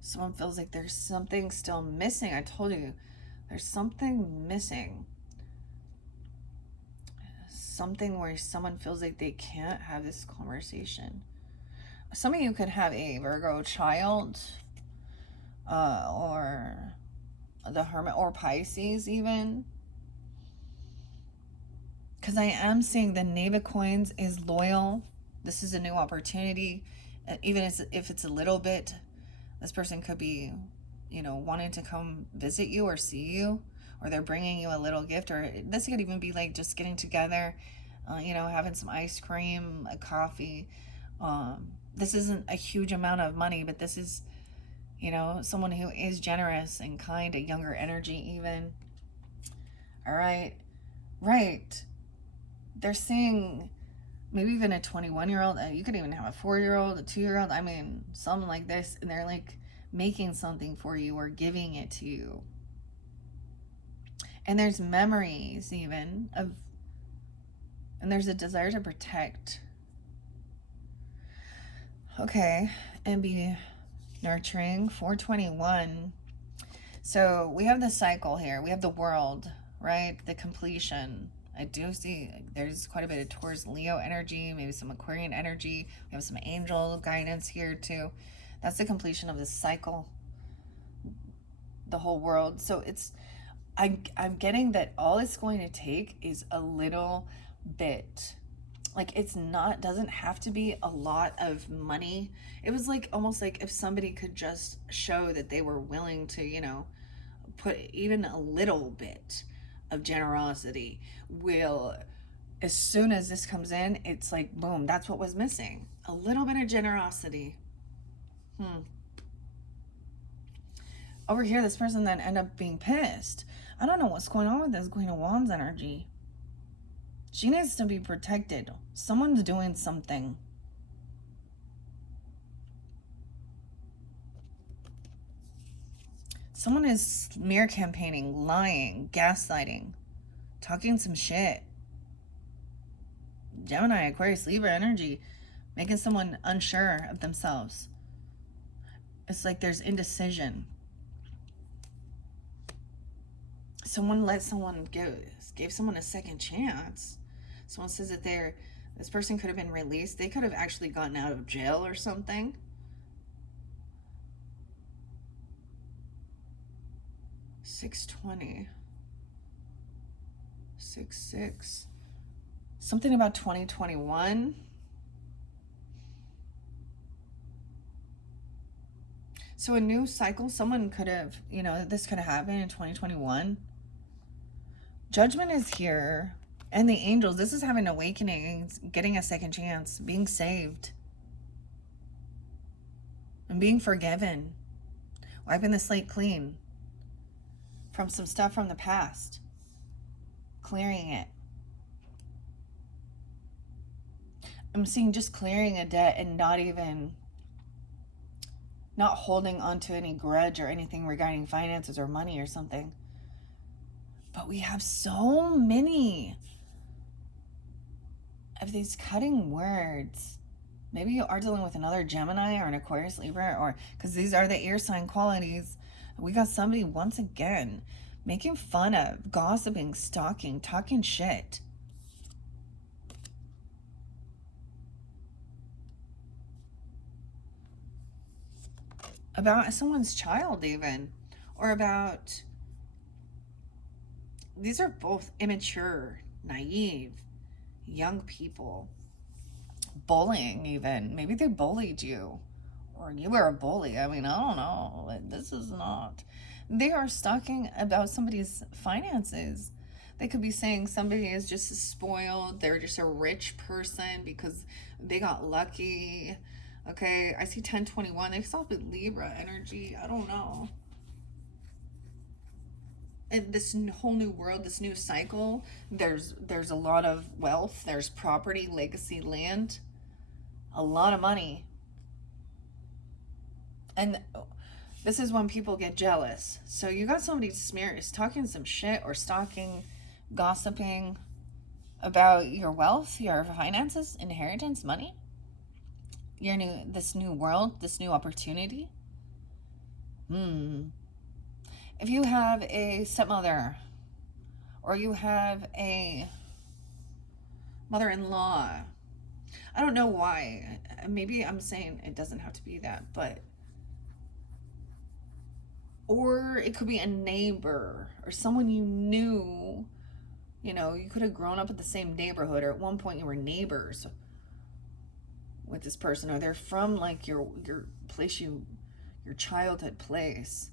Someone feels like there's something still missing. I told you, there's something missing. Something where someone feels like they can't have this conversation. Some of you could have a Virgo child, or the Hermit, or Pisces even. Because I am seeing the Knave of Coins is loyal. This is a new opportunity. Even if it's a little bit, this person could be, wanting to come visit you or see you, or they're bringing you a little gift, or this could even be like just getting together, having some ice cream, a coffee. This isn't a huge amount of money, but this is, someone who is generous and kind, a younger energy even. All right. Right. They're seeing maybe even a 21-year-old. You could even have a 4-year-old, a 2-year-old. I mean, something like this. And they're like making something for you or giving it to you. And there's memories even and there's a desire to protect. Okay. And be nurturing. 421. So we have the cycle here. We have the world, right? The completion. I do see there's quite a bit of Taurus Leo energy, maybe some Aquarian energy. We have some angel guidance here too. That's the completion of this cycle, the whole world. So I'm getting that all it's going to take is a little bit. Like, it's not, doesn't have to be a lot of money. It was like almost like if somebody could just show that they were willing to, you know, put even a little bit of generosity, will, as soon as this comes in, it's like boom, that's what was missing. A little bit of generosity. Over here, this person then end up being pissed. I don't know what's going on with this Queen of Wands energy. She needs to be protected. Someone's doing something. Someone is smear campaigning, lying, gaslighting, talking some shit. Gemini, Aquarius, Libra energy, making someone unsure of themselves. It's like there's indecision. Someone gave someone a second chance. Someone says that this person could have been released. They could have actually gotten out of jail or something. $620. 6-6. Something about 2021. So a new cycle, someone could have, you know, this could have happened in 2021. Judgment is here. And the angels, this is having awakenings, getting a second chance, being saved. And being forgiven. Wiping the slate clean from some stuff from the past. Clearing it. I'm seeing just clearing a debt and not holding on to any grudge or anything regarding finances or money or something. But we have so many of these cutting words. Maybe you are dealing with another Gemini or an Aquarius, Libra, or because these are the air sign qualities. We got somebody once again making fun of, gossiping, stalking, talking shit. About someone's child even, or about, these are both immature, naive, young people. Bullying even. Maybe they bullied you. Or you were a bully. I mean, I don't know. This is not. They are talking about somebody's finances. They could be saying somebody is just spoiled. They're just a rich person because they got lucky. Okay, I see 1021. They still have Libra energy. I don't know. In this whole new world, this new cycle, there's a lot of wealth. There's property, legacy, land. A lot of money. And this is when people get jealous. So you got somebody is talking some shit or stalking, gossiping about your wealth, your finances, inheritance, money. This new world, this new opportunity. If you have a stepmother or you have a mother-in-law, I don't know why. Maybe I'm saying it doesn't have to be that, but, or it could be a neighbor or someone you knew. You know, you could have grown up in the same neighborhood, or at one point you were neighbors with this person, or they're from like your place, your childhood place.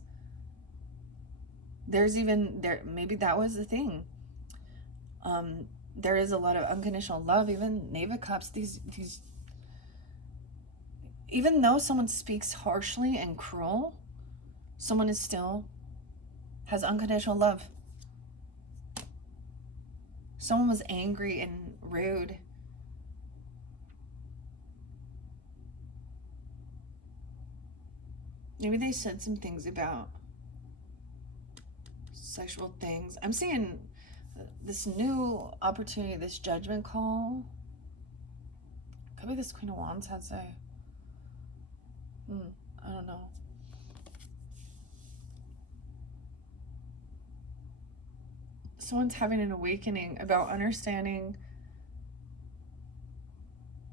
There's even maybe that was the thing. There is a lot of unconditional love. Even Knave of Cups, these even though someone speaks harshly and cruel, someone is still has unconditional love. Someone was angry and rude. Maybe they said some things about sexual things. I'm seeing this new opportunity, this judgment call. Could be this Queen of Wands has a, I don't know. Someone's having an awakening about understanding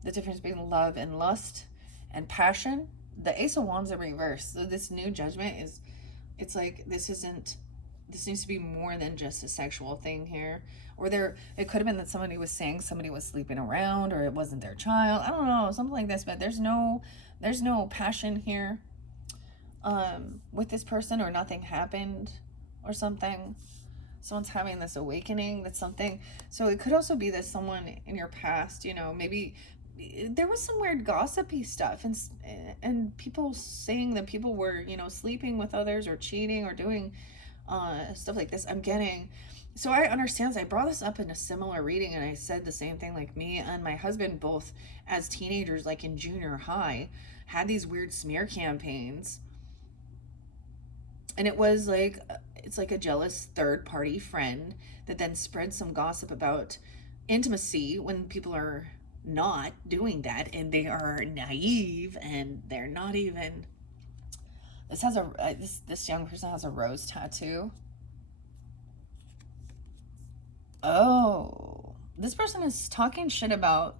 the difference between love and lust and passion. The Ace of Wands in reverse. So this new judgment is, it's like, this isn't this needs to be more than just a sexual thing here. Or it could have been that somebody was saying somebody was sleeping around, or it wasn't their child. I don't know, something like this, but there's no passion here with this person, or nothing happened or something. Someone's having this awakening, that's something. So it could also be that someone in your past, you know, maybe there was some weird gossipy stuff, and people saying that people were, you know, sleeping with others or cheating or doing stuff like this. I'm getting, so I understand. I brought this up in a similar reading, and I said the same thing. Like, me and my husband, both as teenagers, like in junior high, had these weird smear campaigns, and it was like, it's like a jealous third party friend that then spread some gossip about intimacy when people are not doing that, and they are naive, and they're not even. This has this young person has a rose tattoo. Oh, this person is talking shit about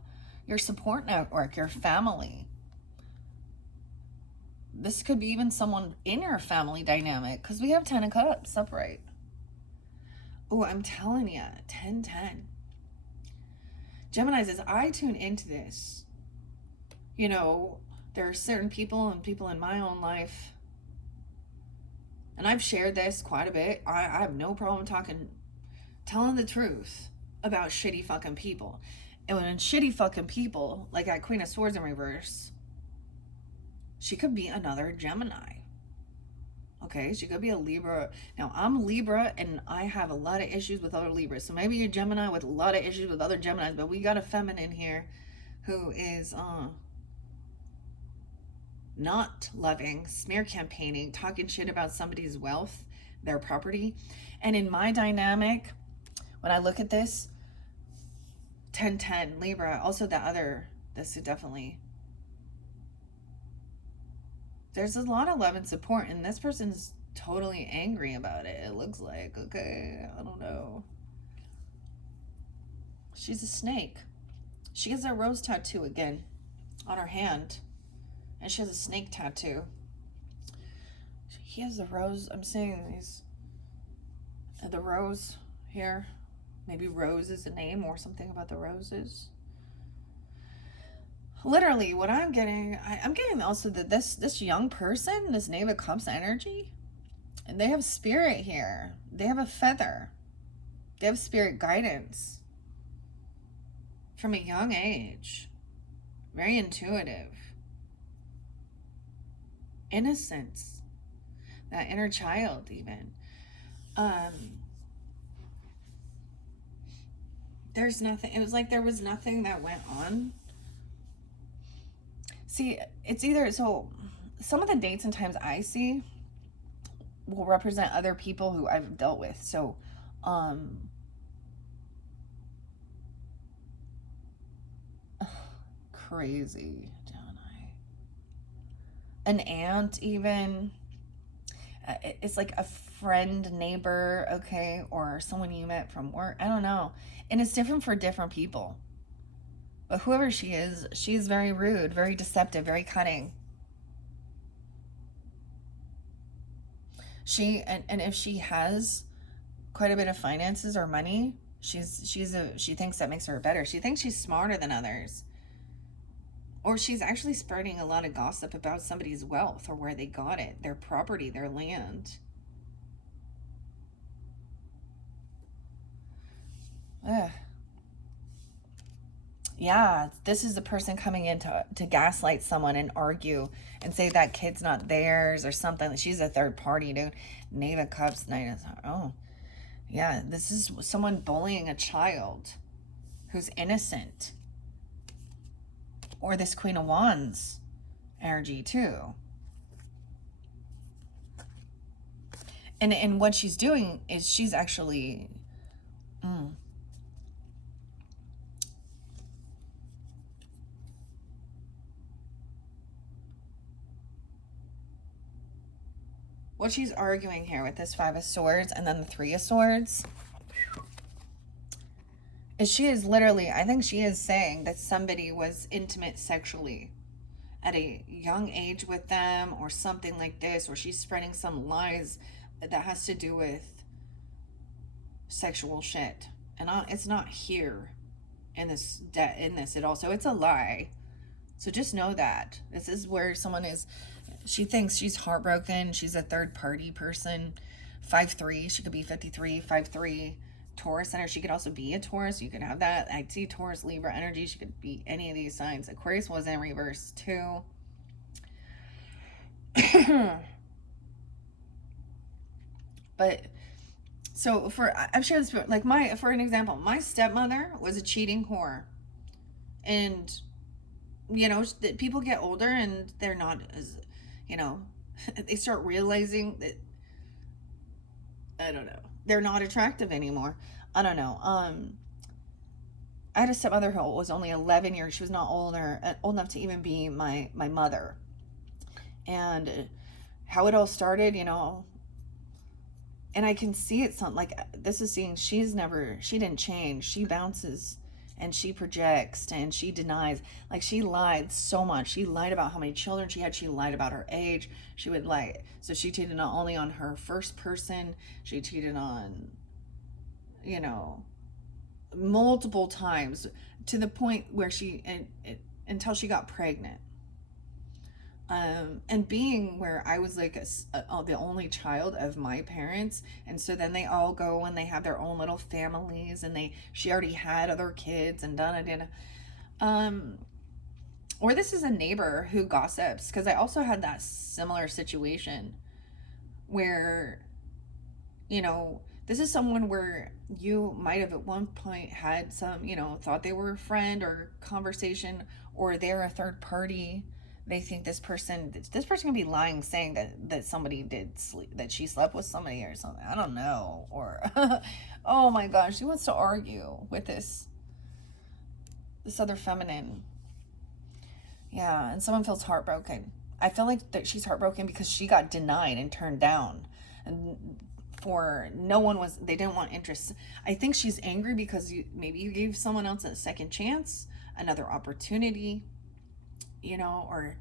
your support network, your family. This could be even someone in your family dynamic, because we have 10 of Cups upright. Oh, I'm telling you, 10-10. Gemini says, I tune into this. You know, there are certain people and people in my own life, and I've shared this quite a bit. I have no problem telling the truth about shitty fucking people. And when shitty fucking people, like that Queen of Swords in reverse, she could be another Gemini. Okay, she could be a Libra. Now, I'm Libra, and I have a lot of issues with other Libras. So maybe you're Gemini with a lot of issues with other Geminis, but we got a feminine here who is not loving, smear campaigning, talking shit about somebody's wealth, their property. And in my dynamic, when I look at this, 10-10, Libra, also this is definitely, there's a lot of love and support, and this person's totally angry about it. It looks like, okay, I don't know. She's a snake. She has a rose tattoo again on her hand, and she has a snake tattoo. He has the rose. I'm seeing these, the rose here. Maybe Rose is a name or something about the roses. Literally, what I'm getting, I'm getting also that this young person, this Knave of Cups energy, and they have spirit here. They have a feather. They have spirit guidance from a young age. Very intuitive. Innocence. That inner child, even. There's nothing, it was like there was nothing that went on. See, it's either, so some of the dates and times I see will represent other people who I've dealt with. So, crazy, Gemini. An aunt, even. It's like a friend, neighbor, okay, or someone you met from work. I don't know. And it's different for different people. But whoever she is very rude, very deceptive, very cunning. And if she has quite a bit of finances or money, she thinks that makes her better. She thinks she's smarter than others. Or she's actually spreading a lot of gossip about somebody's wealth or where they got it, their property, their land. Ugh. Yeah, this is the person coming in to gaslight someone and argue and say that kid's not theirs or something. She's a third party, dude. Knave of Cups, Knight of, oh. Yeah, this is someone bullying a child who's innocent. Or this Queen of Wands energy too. And what she's doing is she's actually what she's arguing here with this Five of Swords and then the Three of Swords is she is literally, I think she is saying that somebody was intimate sexually at a young age with them or something like this, or she's spreading some lies that has to do with sexual shit. And it's not here in this at all. So it's a lie. So just know that. This is where someone is, she thinks she's heartbroken. She's a third party person. 5'3", she could be 53, 5'3", Taurus energy. She could also be a Taurus. You could have that. I see Taurus, Libra energy. She could be any of these signs. Aquarius was in reverse too. But so I'm sure this, like for an example, my stepmother was a cheating whore. And, you know, people get older and they're not as, you know, they start realizing that, I don't know, they're not attractive anymore. I don't know. I had a stepmother who was only 11 years. She was not old enough to even be my mother. And how it all started, you know, and I can see it, like, this is seeing she didn't change. She bounces and she projects and she denies. Like, she lied so much. She lied about how many children she had. She lied about her age. She would lie. So she cheated not only on her first person, she cheated on, you know, multiple times, to the point where until she got pregnant. And being where I was like the only child of my parents, and so then they all go and they have their own little families, and she already had other kids and or this is a neighbor who gossips, because I also had that similar situation where, you know, this is someone where you might have at one point had some, you know, thought they were a friend or conversation, or they're a third party. They think this person can be lying, saying that somebody did sleep, that she slept with somebody or something. I don't know. Or, oh my gosh, she wants to argue with this other feminine. Yeah, and someone feels heartbroken. I feel like that she's heartbroken because she got denied and turned down. And they didn't want interest. I think she's angry because maybe you gave someone else a second chance, another opportunity, you know, or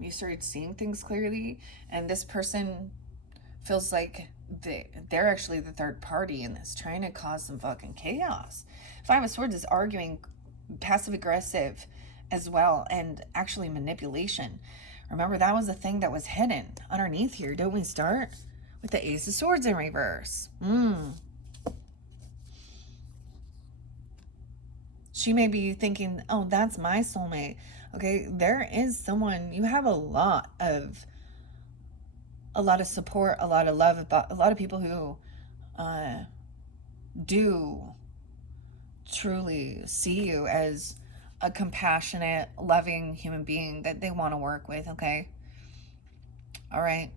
you started seeing things clearly, and this person feels like they're actually the third party in this, trying to cause some fucking chaos. Five of Swords is arguing, passive aggressive as well, and actually manipulation. Remember, that was the thing that was hidden underneath here. Don't we start with the Ace of Swords in reverse? She may be thinking, oh, that's my soulmate. Okay, there is someone, you have a lot of support, a lot of love, a lot of people who do truly see you as a compassionate, loving human being that they want to work with, okay? All right.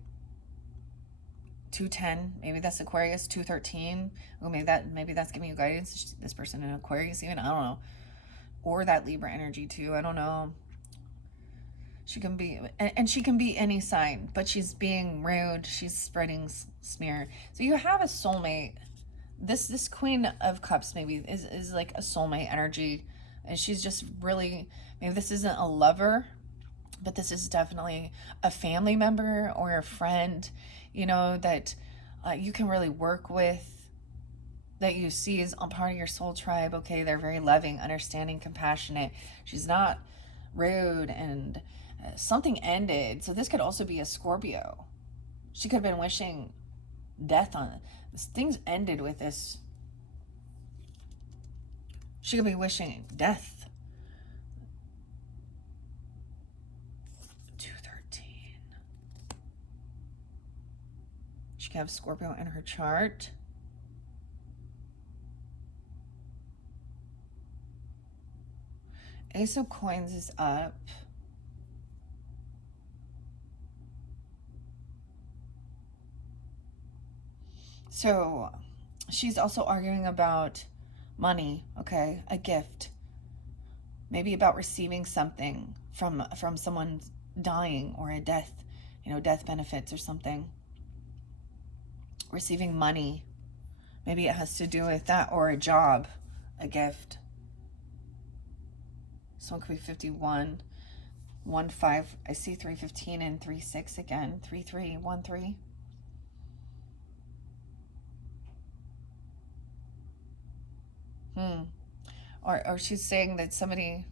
210, maybe that's Aquarius. 213, oh, maybe that's giving you guidance. This person in Aquarius even, I don't know. Or that Libra energy too, I don't know. She can be, and she can be any sign, but she's being rude. She's spreading smear. So you have a soulmate. This Queen of Cups maybe is like a soulmate energy, and she's just really, maybe this isn't a lover, but this is definitely a family member or a friend, you know, that you can really work with, that you see as a part of your soul tribe. Okay, they're very loving, understanding, compassionate. She's not rude, and something ended. So this could also be a Scorpio. She could have been wishing death on this. Things ended with this. She could be wishing death. 213. She could have Scorpio in her chart. Ace of Coins is up. So she's also arguing about money, okay? A gift. Maybe about receiving something from someone dying, or a death, you know, death benefits or something. Receiving money. Maybe it has to do with that, or a job, a gift. Someone could be 51, 1-5. I see 315 and 3-6 again. 3-3, 1-3. Or she's saying that somebody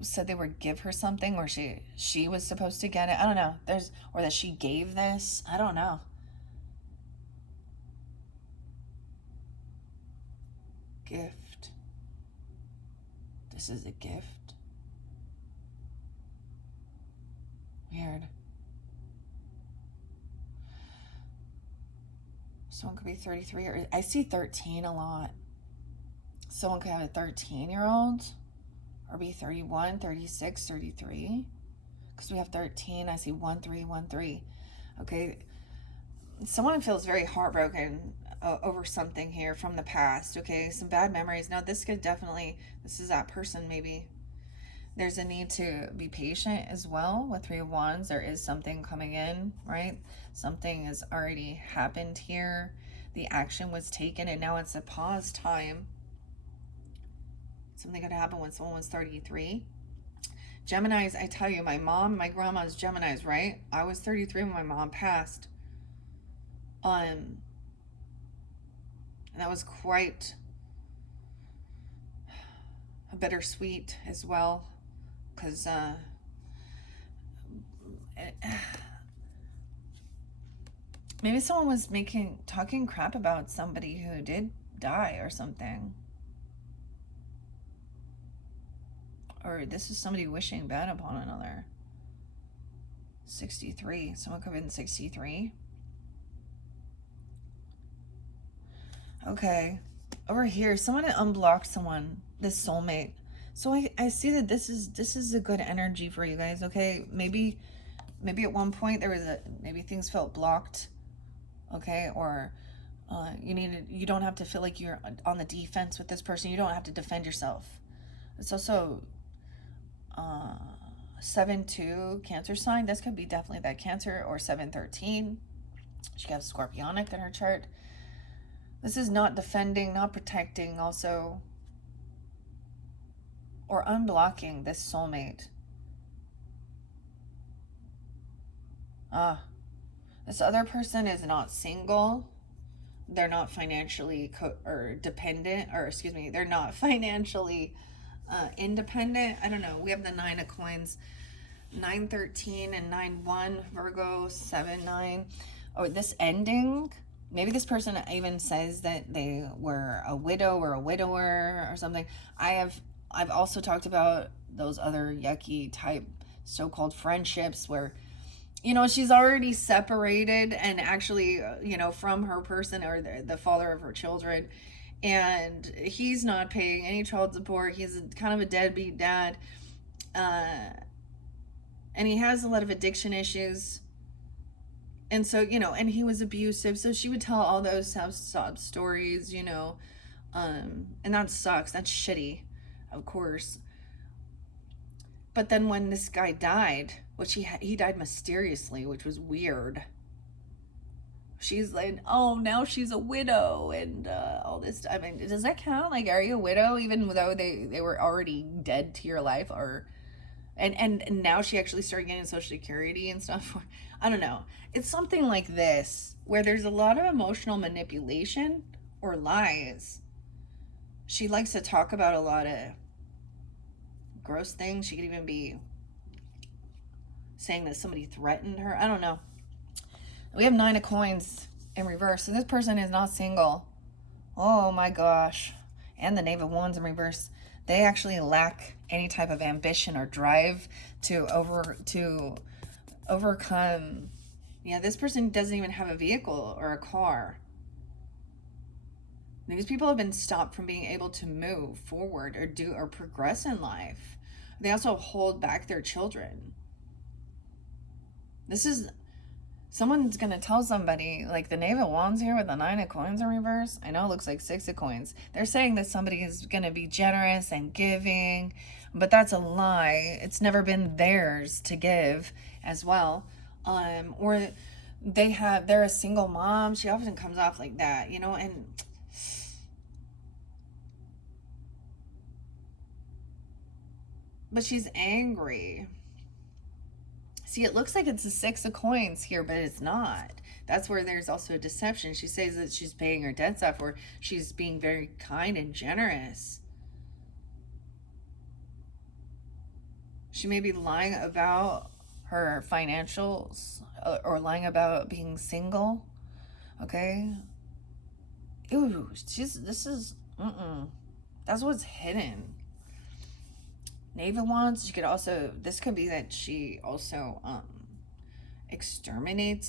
said they would give her something, or she was supposed to get it. I don't know. Or that she gave this. I don't know. Gift. This is a gift. Weird. Someone could be 33, or I see 13 a lot. Someone could have a 13-year-old or be 31, 36, 33. Because we have 13. I see 1313. Okay. Someone feels very heartbroken over something here from the past. Okay. Some bad memories. Now, this is that person maybe. There's a need to be patient as well with Three of Wands. There is something coming in, right? Something has already happened here. The action was taken, and now it's a pause time. Something could happen when someone was 33. Geminis, I tell you, my grandma's Geminis, right? I was 33 when my mom passed. And that was quite a bittersweet as well. Because maybe someone was talking crap about somebody who did die or something. Or this is somebody wishing bad upon another. 63. Someone could have been 63. Okay. Over here, someone unblocked someone. This soulmate. So I see that this is a good energy for you guys, okay? Maybe at one point maybe things felt blocked, okay? Or you don't have to feel like you're on the defense with this person. You don't have to defend yourself. It's also 7-2 Cancer sign. This could be definitely that Cancer, or 7-13. She has Scorpionic in her chart. This is not defending, not protecting, also, or unblocking this soulmate. This other person is not single. They're not financially dependent, or excuse me, they're not financially independent. I don't know. We have the 9 of Coins, 9-13 and 9-1, Virgo, 7-9. Oh, this ending. Maybe this person even says that they were a widow or a widower or something. I've also talked about those other yucky type so-called friendships where, she's already separated and actually, from her person, or the father of her children, and he's not paying any child support. He's kind of a deadbeat dad, and he has a lot of addiction issues. And so, and he was abusive. So she would tell all those sob stories, and that sucks. That's shitty, of course. But then when this guy died, which he died mysteriously, which was weird. She's like, oh, now she's a widow and all this. I mean, does that count? Like, are you a widow even though they were already dead to your life? Or and now she actually started getting Social Security and stuff. I don't know. It's something like this where there's a lot of emotional manipulation or lies. She likes to talk about a lot of gross things. She could even be saying that somebody threatened her. I don't know. We have 9 of Coins in reverse. So this person is not single. Oh my gosh. And the Knave of Wands in reverse. They actually lack any type of ambition or drive to overcome. Yeah, this person doesn't even have a vehicle or a car. These people have been stopped from being able to move forward or progress in life. They also hold back their children. Someone's going to tell somebody, like the Knave of Wands here with the 9 of Coins in reverse. I know it looks like 6 of Coins. They're saying that somebody is going to be generous and giving, but that's a lie. It's never been theirs to give as well. Or they're a single mom. She often comes off like that, and but she's angry. See, it looks like it's a 6 of coins here, but it's not. That's where there's also a deception. She says that she's paying her debts off, or she's being very kind and generous. She may be lying about her financials, or lying about being single. Okay. Ooh, this is, that's what's hidden. Knave of Wands, you could also, this could be that she also exterminated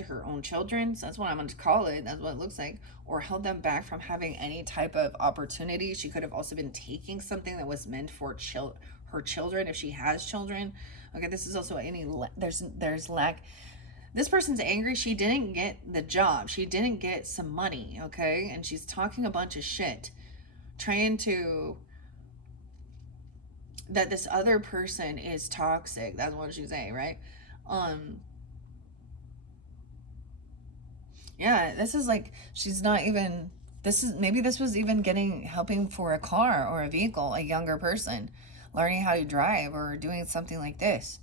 her own children. So that's what I'm going to call it. That's what it looks like. Or held them back from having any type of opportunity. She could have also been taking something that was meant for her children, if she has children. Okay, this is also there's lack. This person's angry. She didn't get the job. She didn't get some money, okay? And she's talking a bunch of shit, trying to, that this other person is toxic. That's what she's saying, right? Yeah, this is like, she's not even, maybe this was even helping for a car or a vehicle, a younger person, learning how to drive or doing something like this.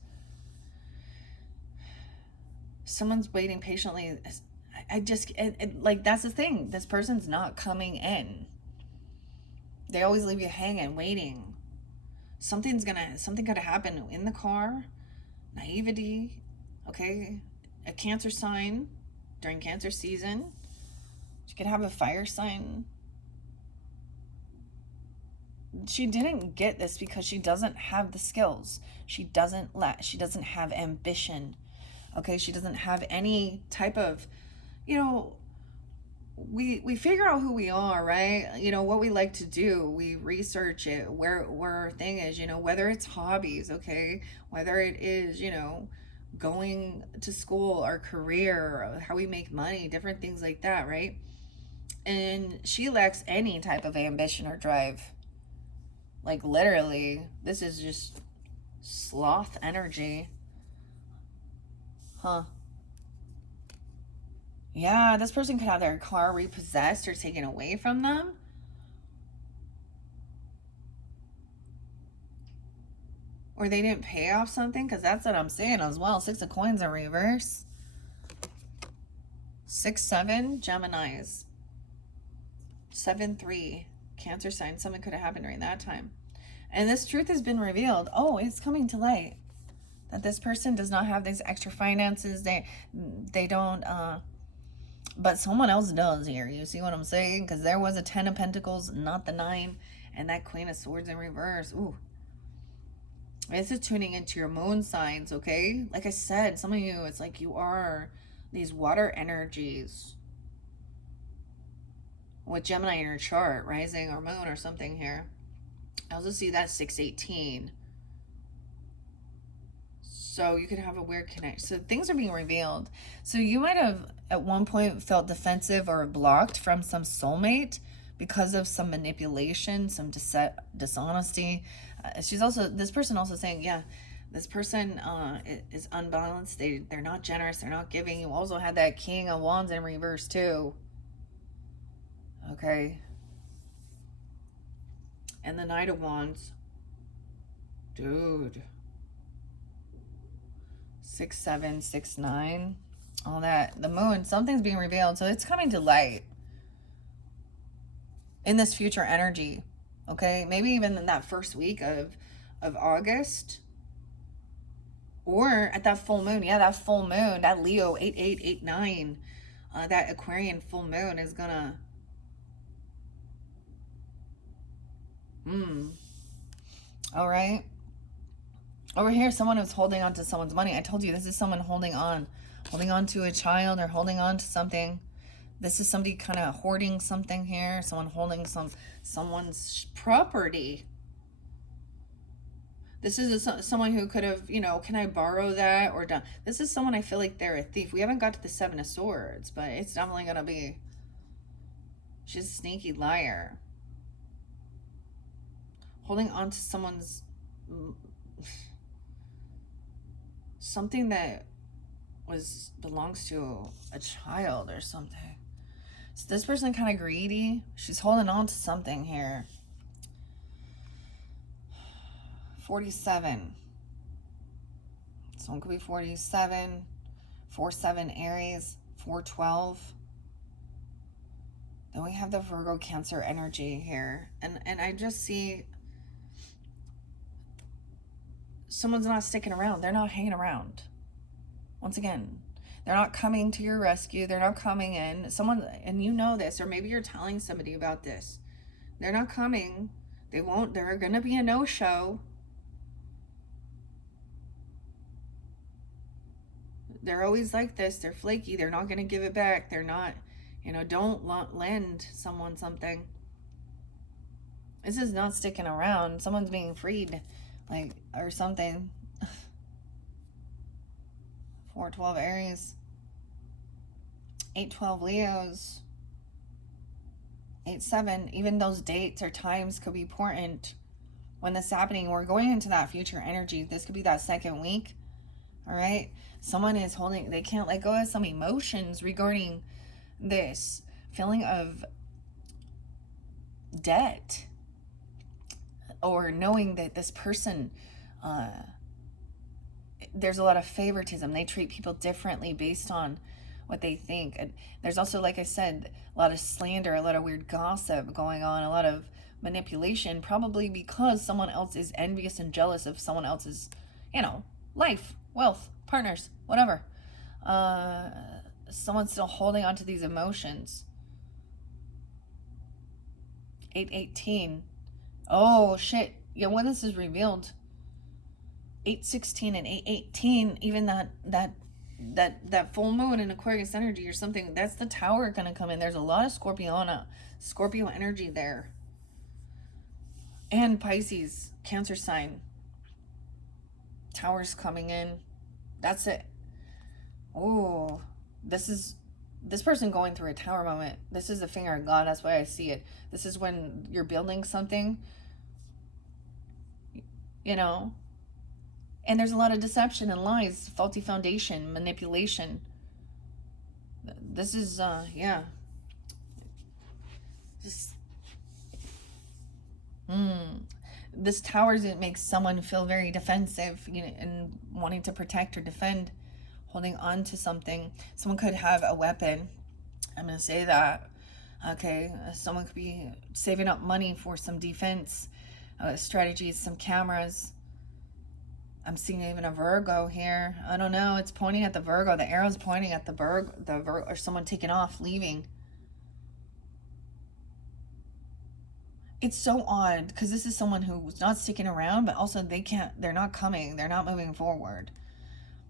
Someone's waiting patiently. Like, that's the thing. This person's not coming in. They always leave you hanging, waiting. Something gotta happen in the car. Naivety, okay? A Cancer sign during Cancer season. She could have a fire sign. She didn't get this because she doesn't have the skills. She doesn't have ambition. Okay, she doesn't have any type of, we figure out who we are, right? What we like to do, we research it, where our thing is, whether it's hobbies, okay, whether it is, going to school, our career, how we make money, different things like that, right? And she lacks any type of ambition or drive. Like, literally, this is just sloth energy. Huh. Yeah, this person could have their car repossessed or taken away from them. Or they didn't pay off something, because that's what I'm saying as well. 6 of coins in reverse. 6-7, Geminis. 7-3, Cancer sign. Something could have happened during that time. And this truth has been revealed. Oh, it's coming to light. That this person does not have these extra finances. They don't, but someone else does here. You see what I'm saying? Because there was a 10 of Pentacles, not the 9. And that Queen of Swords in reverse. Ooh. This is tuning into your moon signs, okay? Like I said, some of you, it's like you are these water energies. With Gemini in your chart, rising or moon or something here. I also see that 6-18. So you could have a weird connection. So things are being revealed. So you might have at one point felt defensive or blocked from some soulmate because of some manipulation, some dishonesty. This person also saying, yeah, this person is unbalanced. They're not generous. They're not giving. You also had that King of Wands in reverse too. Okay. And the Knight of Wands. Dude. 6-7, 6-9, all that. The moon, something's being revealed, so it's coming to light in this future energy. Okay, maybe even in that first week of August, or at that full moon. Yeah, that full moon, that Leo 8889, that Aquarian full moon is gonna. All right. Over here, someone who's holding on to someone's money. I told you, this is someone holding on to a child, or holding on to something. This is somebody kind of hoarding something here. Someone holding someone's property. This is someone who could have, can I borrow that or done. This is someone I feel like they're a thief. We haven't got to the 7 of Swords, but it's definitely going to be. She's a sneaky liar. Holding on to someone's. Something that belongs to a child or something. So this person kind of greedy. She's holding on to something here. 47. Someone could be 47, 4-7 Aries, 4-12. Then we have the Virgo Cancer energy here. And I just see someone's not sticking around. They're not hanging around. Once again, they're not coming to your rescue. They're not coming in. Someone, and you know this, or maybe you're telling somebody about this. They're not coming. They won't. They're going to be a no-show. They're always like this. They're flaky. They're not going to give it back. They're not, don't lend someone something. This is not sticking around. Someone's being freed, or something. 4-12 Aries. 8-12 Leos. 8-7. Even those dates or times could be important when this is happening. We're going into that future energy. This could be that second week. All right. Someone is holding, they can't let go of some emotions regarding this feeling of debt, or knowing that this person, there's a lot of favoritism. They treat people differently based on what they think. And there's also, like I said, a lot of slander, a lot of weird gossip going on, a lot of manipulation, probably because someone else is envious and jealous of someone else's, life, wealth, partners, whatever. Someone's still holding on to these emotions. 8-18. Oh, shit. Yeah, when this is revealed, 8-16 and 8-18, even that full moon in Aquarius energy or something, that's the Tower going to come in. There's a lot of Scorpio energy there. And Pisces, Cancer sign. Tower's coming in. That's it. Oh, this person going through a Tower moment. This is the finger of God. That's why I see it. This is when you're building something, and there's a lot of deception and lies, faulty foundation, manipulation. This is, This Towers, it makes someone feel very defensive, and wanting to protect or defend, holding on to something. Someone could have a weapon. I'm going to say that. Okay. Someone could be saving up money for some defense strategies, some cameras. I'm seeing even a Virgo here. I don't know. It's pointing at the Virgo. The arrow's pointing at the Virgo, or someone taking off, leaving. It's so odd because this is someone who's not sticking around, but also they're not coming. They're not moving forward.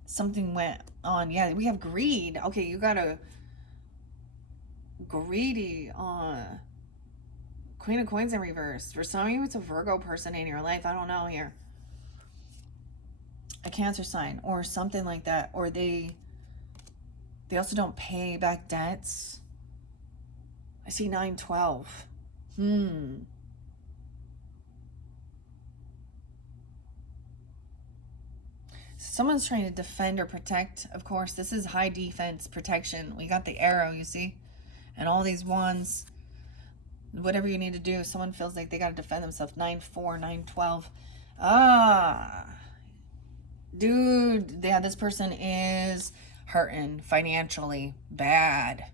Something went on. Yeah, we have greed. Okay, you got a greedy Queen of Coins in reverse. For some of you, it's a Virgo person in your life. I don't know here. A Cancer sign or something like that. Or they also don't pay back debts. I see 9-12. Someone's trying to defend or protect. Of course, this is high defense protection. We got the arrow, you see? And all these wands. Whatever you need to do. Someone feels like they got to defend themselves. 9-4, 9-12. Dude, yeah, this person is hurting financially bad.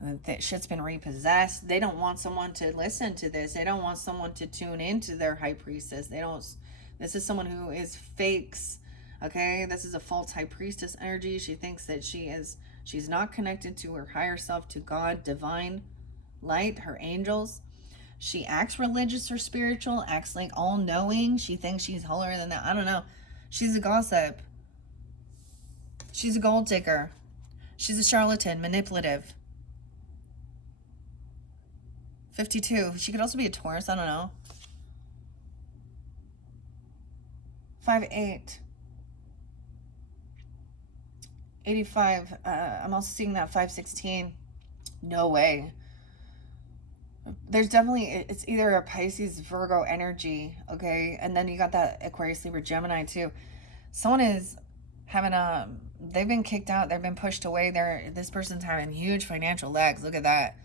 That shit's been repossessed. They don't want someone to listen to this. They don't want someone to tune into their high priestess. This is someone who is fakes. Okay, this is a false high priestess energy. She thinks that she's not connected to her higher self, to God, divine light, her angels. She acts religious or spiritual, acts like all-knowing. She thinks she's holier than that. I don't know. She's a gossip. She's a gold digger. She's a charlatan, manipulative. 52. She could also be a Taurus. I don't know. 5-8. 85. I'm also seeing that 5-16. No way. There's definitely, it's either a Pisces, Virgo energy, okay? And then you got that Aquarius, Libra, Gemini too. Someone is having they've been kicked out. They've been pushed away. This person's having huge financial lacks. Look at that.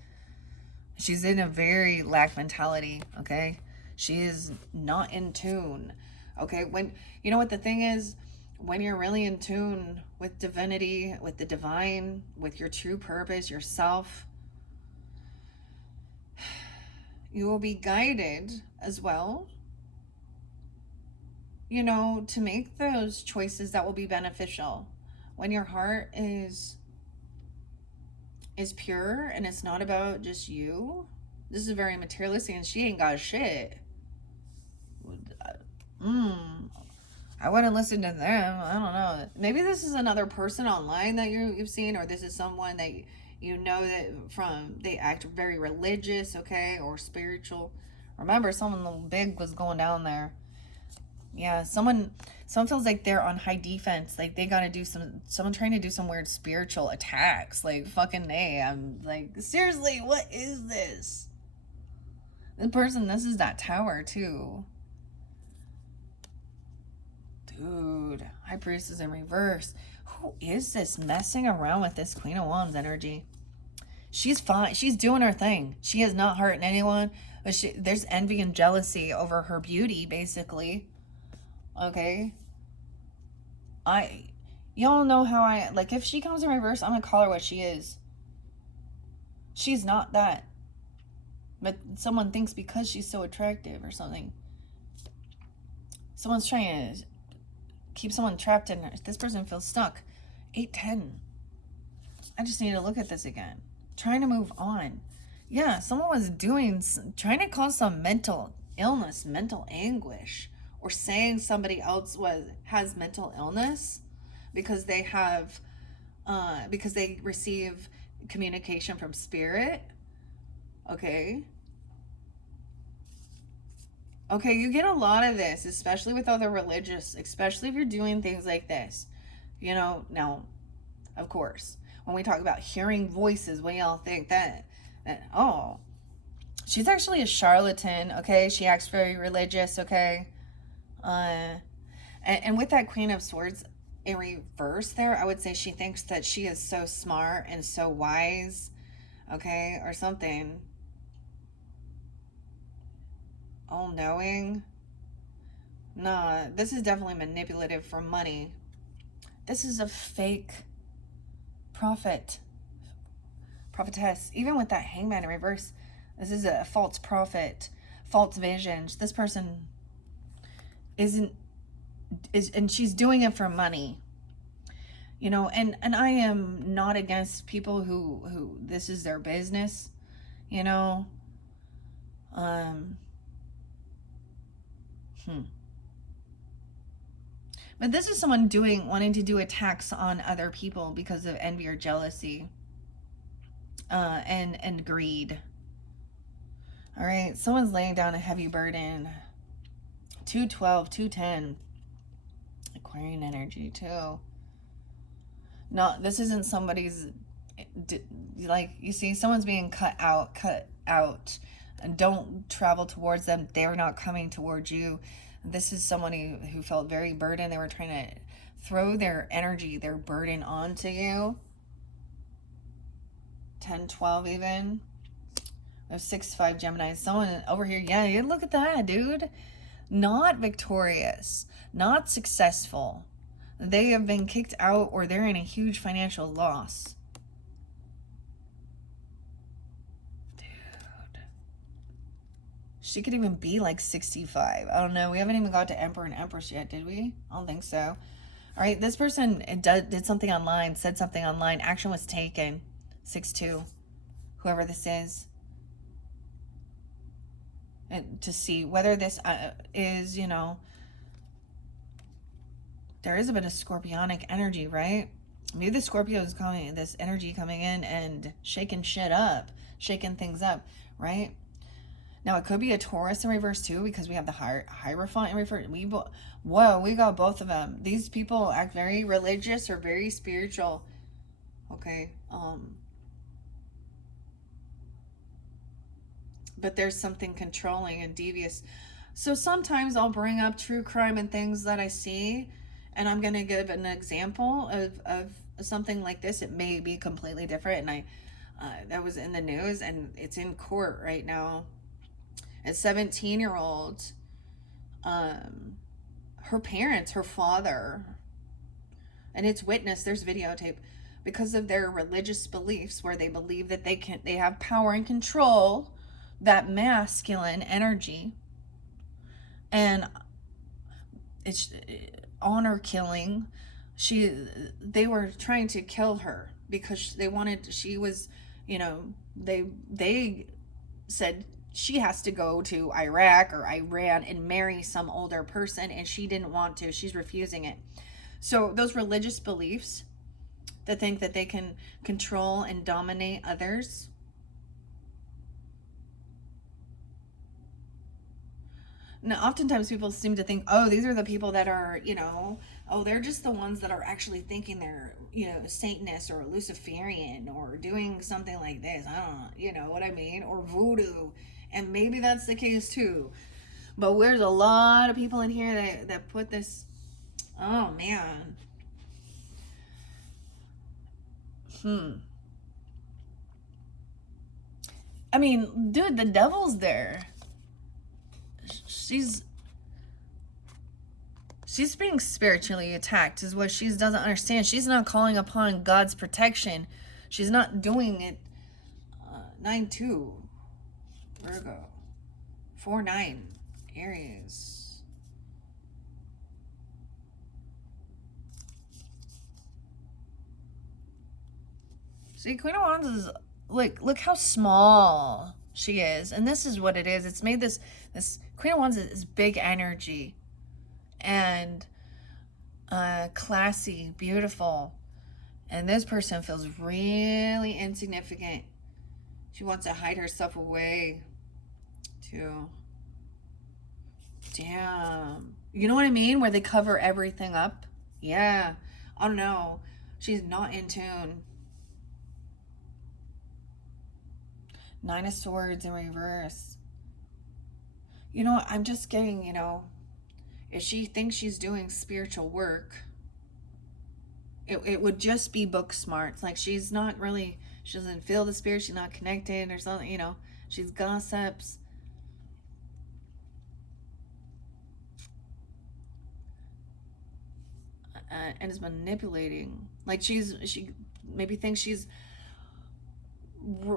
She's in a very lack mentality, okay? She is not in tune, okay? You know what the thing is? when you're really in tune with divinity, with the divine, with your true purpose, yourself, you will be guided as well, you know, to make those choices that will be beneficial. When your heart is pure and it's not about just you. This is very materialistic and she ain't got shit. I wouldn't listen to them. I don't know. Maybe this is another person online that you've seen, or this is someone that you know that from, they act very religious, okay, or spiritual. Remember, someone big was going down there. Yeah, someone feels like they're on high defense, like they gotta do someone trying to do some weird spiritual attacks, like fucking A. I'm like, seriously, what is this? This is that tower too. Dude, High Priestess in reverse. Who is this messing around with this Queen of Wands energy? She's fine. She's doing her thing. She is not hurting anyone. But there's envy and jealousy over her beauty, basically. Okay? Y'all know how like, if she comes in reverse, I'm gonna call her what she is. She's not that. But someone thinks because she's so attractive or something. Someone's trying to keep someone trapped in her. This person feels stuck. 8-10. I just need to look at this again. Trying to move on. Yeah, someone was trying to cause some mental illness, mental anguish, or saying somebody else has mental illness because they have, because they receive communication from spirit. Okay. Okay, you get a lot of this, especially with other religious, especially if you're doing things like this. You know, now, of course, when we talk about hearing voices, what y'all think that oh, she's actually a charlatan, okay? She acts very religious, okay? And with that Queen of Swords in reverse there, I would say she thinks that she is so smart and so wise, okay? Or something. All-knowing. Nah, this is definitely manipulative for money. This is a fake prophetess. Even with that Hangman in reverse, this is a false prophet, false visions. This person and she's doing it for money. You know, and I am not against people who this is their business, you know. But this is someone wanting to do attacks on other people because of envy or jealousy, and greed. All right, someone's laying down a heavy burden. 212, 210. Aquarian energy too. No, this isn't somebody's, like, you see, someone's being cut out, and don't travel towards them. They're not coming towards you. This is someone who felt very burdened. They were trying to throw their energy, their burden onto you. 10, 12 even. We have 6-5 Gemini. Someone over here, yeah, look at that, dude. Not victorious, not successful. They have been kicked out or they're in a huge financial loss. She could even be like 65. I don't know. We haven't even got to Emperor and Empress yet, did we? I don't think so. All right, this person did something online, said something online. Action was taken. 6-2. Whoever this is. And to see whether this is, you know, there is a bit of scorpionic energy, right? Maybe the Scorpio is this energy coming in and shaking shit up, shaking things up, right? Now, it could be a Taurus in reverse, too, because we have the Hierophant in reverse. We got both of them. These people act very religious or very spiritual. Okay. But there's something controlling and devious. So sometimes I'll bring up true crime and things that I see, and I'm going to give an example of something like this. It may be completely different, and that was in the news, and it's in court right now. A 17-year-old, her parents, her father, and it's witnessed, there's videotape, because of their religious beliefs where they believe that they have power and control that masculine energy, and it's honor killing. They were trying to kill her because she was, they said she has to go to Iraq or Iran and marry some older person, and she didn't want to. She's refusing it. So those religious beliefs that think that they can control and dominate others. Now, oftentimes people seem to think, oh, these are the people that are, oh, they're just the ones that are actually thinking they're, Satanist or Luciferian or doing something like this. I don't know, you know what I mean? Or voodoo. And maybe that's the case too. But there's a lot of people in here that put this, oh man. I mean, dude, the devil's there. She's being spiritually attacked is what she doesn't understand. She's not calling upon God's protection. She's not doing it. 9-2 Virgo, 4-9 Aries. See, Queen of Wands is like, look how small she is, and this is what it is. It's made this Queen of Wands is big energy and classy, beautiful, and this person feels really insignificant. She wants to hide herself away too. Damn, you know what I mean, where they cover everything up. Yeah, I don't know, she's not in tune. 9 of Swords in reverse. You know, I'm just getting, if she thinks she's doing spiritual work, it would just be book smarts. Like, she's not really, she doesn't feel the spirit, she's not connected or something, she's gossips. And is manipulating. Like, she maybe thinks she's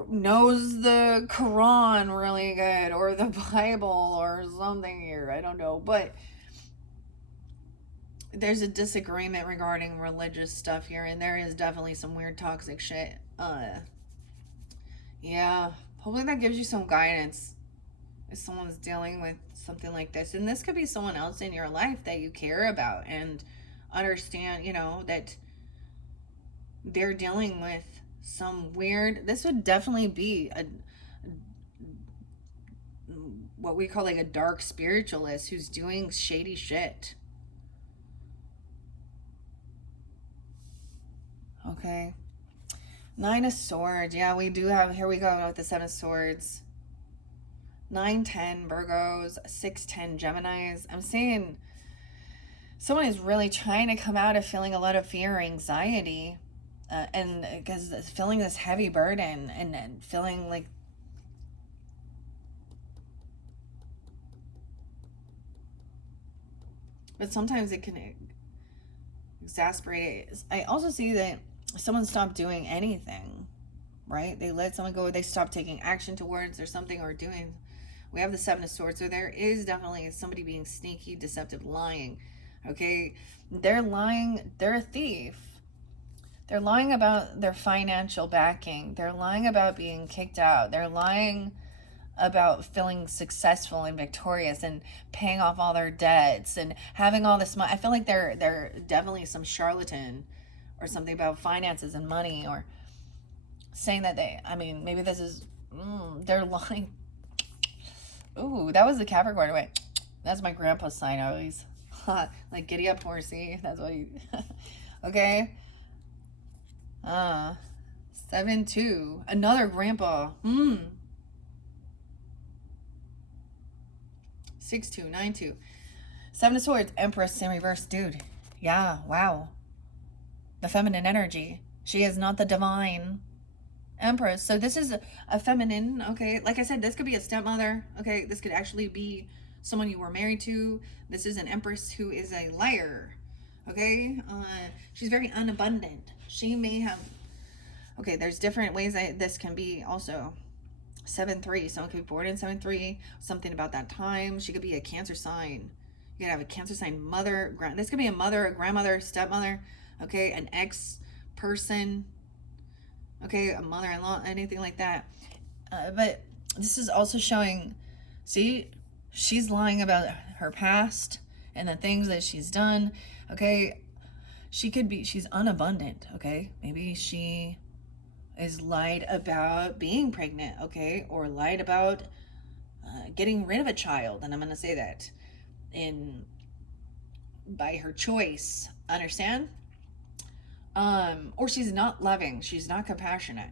knows the Quran really good, or the Bible or something here. I don't know, but there's a disagreement regarding religious stuff here, and there is definitely some weird toxic shit. Yeah, hopefully that gives you some guidance if someone's dealing with something like this. And this could be someone else in your life that you care about and understand, that they're dealing with some weird, this would definitely be what we call like a dark spiritualist who's doing shady shit. Okay, 9 of Swords. Yeah, we do have, here we go with the 7 of Swords. 9-10 Virgos, 6-10 Geminis. I'm saying someone is really trying to come out of feeling a lot of fear or anxiety, and because feeling this heavy burden and feeling like but sometimes it can exasperate it. I also see that someone stopped doing anything, right? They let someone go, they stopped taking action towards or something, or doing. We have the 7 of Swords, so there is definitely somebody being sneaky, deceptive, lying. Okay, they're lying, they're a thief. They're lying about their financial backing. They're lying about being kicked out. They're lying about feeling successful and victorious and paying off all their debts and having all this money. I feel like they're definitely some charlatan or something about finances and money, or saying that maybe this is, they're lying. Ooh, that was the Capricorn. Wait, that's my grandpa's sign always. Like, giddy up, horsey. That's what he, okay. 7-2, another grandpa. 6-2, 9-2, 7 of Swords, Empress in reverse. Dude, yeah, wow. The feminine energy. She is not the divine Empress. So this is a feminine, okay? Like I said, this could be a stepmother, okay? This could actually be someone you were married to. This is an Empress who is a liar, Okay, she's very unabundant. She may have, okay, there's different ways that this can be also. 7-3, someone could be born in 7-3, something about that time. She could be a Cancer sign. You could have a Cancer sign mother, this could be a mother, a grandmother, stepmother, okay, an ex person, okay, a mother-in-law, anything like that. But this is also showing, see, she's lying about her past and the things that she's done, okay. She could be, she's unabundant, okay. Maybe she is lied about being pregnant, okay, or lied about getting rid of a child, and I'm gonna say that in by her choice, understand? Or she's not loving, she's not compassionate,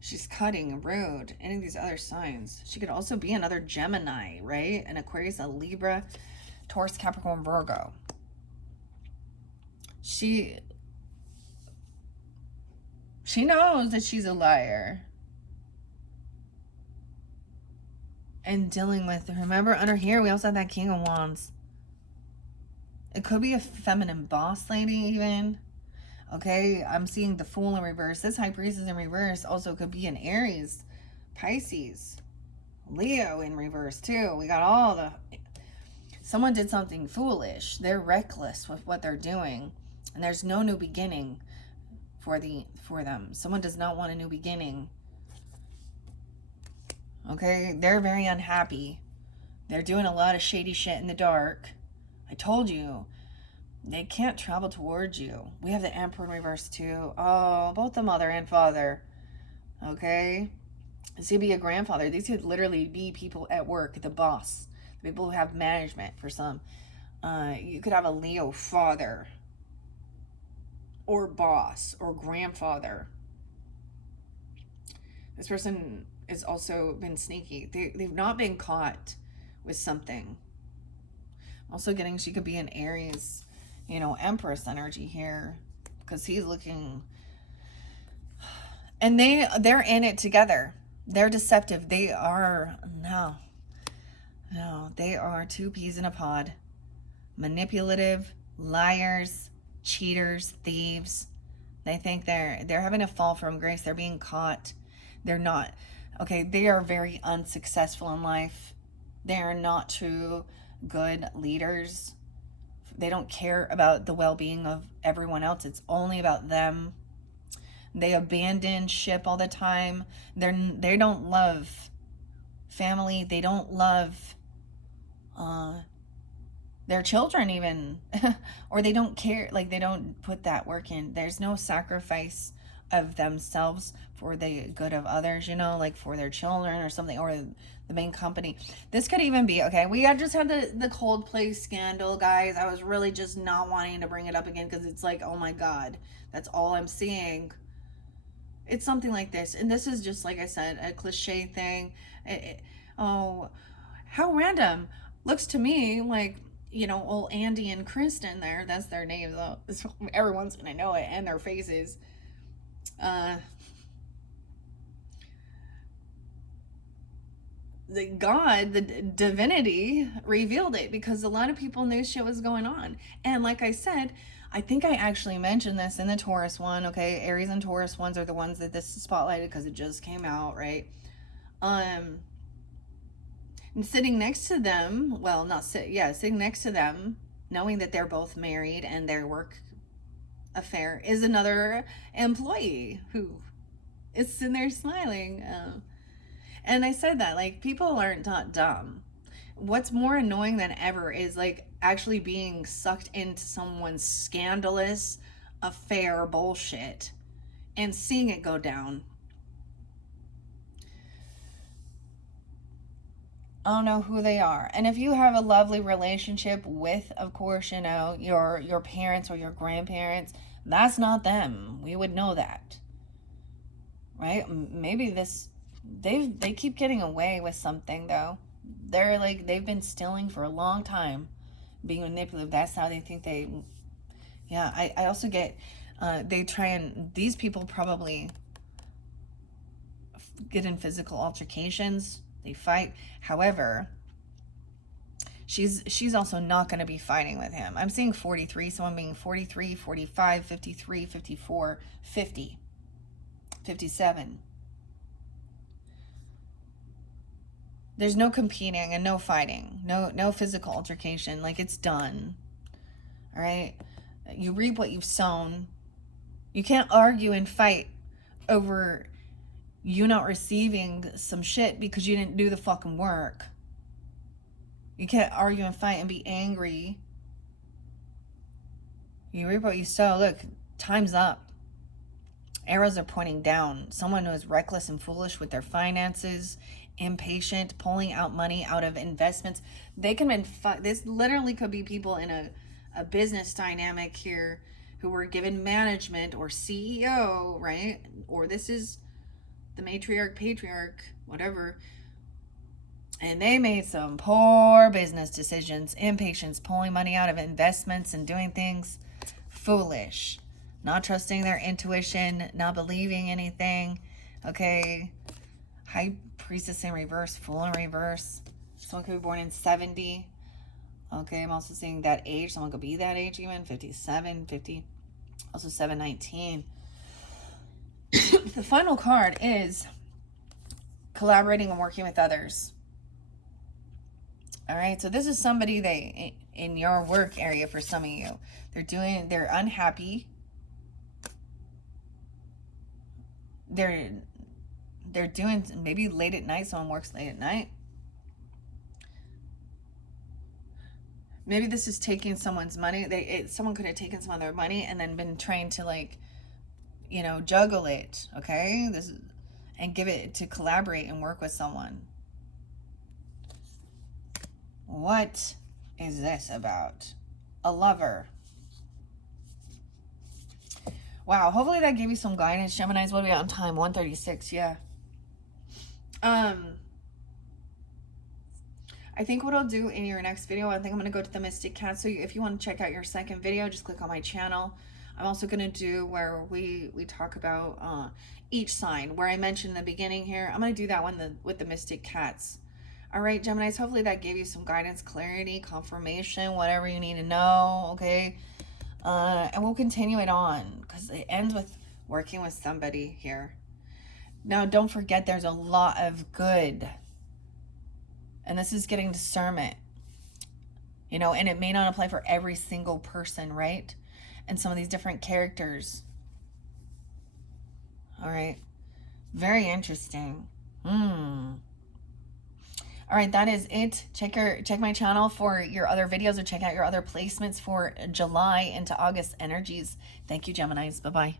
she's cutting, rude, any of these other signs. She could also be another Gemini, right? An Aquarius, a Libra, Taurus, Capricorn, Virgo. She knows that she's a liar. And dealing with, remember, under here, we also have that King of Wands. It could be a feminine boss lady, even. Okay, I'm seeing the Fool in reverse. This High Priestess in reverse also could be an Aries, Pisces, Leo in reverse, too. We got all the... Someone did something foolish. They're reckless with what they're doing. And there's no new beginning for them. Someone does not want a new beginning. Okay, they're very unhappy. They're doing a lot of shady shit in the dark. I told you, they can't travel towards you. We have the Emperor in reverse too. Oh, both the mother and father. Okay, this could be a grandfather. These could literally be people at work, the boss, the people who have management for some. You could have a Leo father or boss or grandfather. This person has also been sneaky. They've not been caught with something. Also getting, she could be an Aries, you know, Empress energy here, because he's looking, and they're in it together. They're deceptive. They are, no, they are two peas in a pod. Manipulative, liars, cheaters, thieves. They think they're having a fall from grace. They're being caught. They're not. Okay, they are very unsuccessful in life. They are not true good leaders. They don't care about the well-being of everyone else. It's only about them. They abandon ship all the time. They don't love family. They don't love their children even. Or they don't care, like they don't put that work in. There's no sacrifice of themselves for the good of others, you know, like for their children or something, or the main company. This could even be, okay, we had just had the Coldplay scandal, guys. I was really just not wanting to bring it up again because it's like, oh my God, that's all I'm seeing. It's something like this. And this is just, like I said, a cliche thing. Oh, how random. Looks to me like, you know, old Andy and Kristen there. That's their names, though. Everyone's going to know it, and their faces. The God, the divinity revealed it because a lot of people knew shit was going on. And like I said, I think I actually mentioned this in the Taurus one, okay? Aries and Taurus ones are the ones that this is spotlighted because it just came out, right? And sitting next to them, well, sitting next to them, knowing that they're both married and their work affair is another employee who is sitting there smiling. And I said that, like, people aren't not dumb. What's more annoying than ever is, like, actually being sucked into someone's scandalous affair bullshit and seeing it go down. I don't know who they are. And if you have a lovely relationship with, of course, you know, your parents or your grandparents, that's not them. We would know that. Right? Maybe they keep getting away with something, though. They're like, they've been stealing for a long time, being manipulative. That's how they think yeah, I also get, they try and, these people probably get in physical altercations. They fight. However, she's also not going to be fighting with him. I'm seeing 43, someone being 43, 45, 53, 54, 50, 57. There's no competing and no fighting, no physical altercation. Like, it's done. All right? You reap what you've sown. You can't argue and fight over you not receiving some shit because you didn't do the fucking work. You can't argue and fight and be angry. You reap what you sow. Look, time's up. Arrows are pointing down. Someone who is reckless and foolish with their finances, impatient, pulling out money out of investments. They can be, this literally could be people in a business dynamic here who were given management or CEO, right? Or this is the matriarch, patriarch, whatever. And they made some poor business decisions, impatience, pulling money out of investments and doing things foolish, not trusting their intuition, not believing anything. Okay. High priestess in reverse, fool in reverse. Someone could be born in 70. Okay, I'm also seeing that age. Someone could be that age even, 57, 50. Also 719. The final card is collaborating and working with others. All right, so this is somebody in your work area for some of you. They're unhappy. They're doing maybe late at night. Someone works late at night. Maybe this is taking someone's money. Someone could have taken some of their money and then been trying to, like, you know, juggle it. Okay, and give it to collaborate and work with someone. What is this about? A lover. Wow, hopefully that gave you some guidance, Geminis. What are we on time? 1:36, yeah. I think what I'll do in your next video, I think I'm going to go to the Mystic Cat. So if you want to check out your second video, just click on my channel. I'm also going to do where we talk about each sign, where I mentioned in the beginning here. I'm going to do that one with the Mystic Cats. All right, Geminis, hopefully that gave you some guidance, clarity, confirmation, whatever you need to know, okay? And we'll continue it on because it ends with working with somebody here. Now, don't forget there's a lot of good. And this is getting discernment. You know, and it may not apply for every single person, right? And some of these different characters. All right. Very interesting. All right, that is it. Check my channel for your other videos or check out your other placements for July into August energies. Thank you, Geminis. Bye-bye.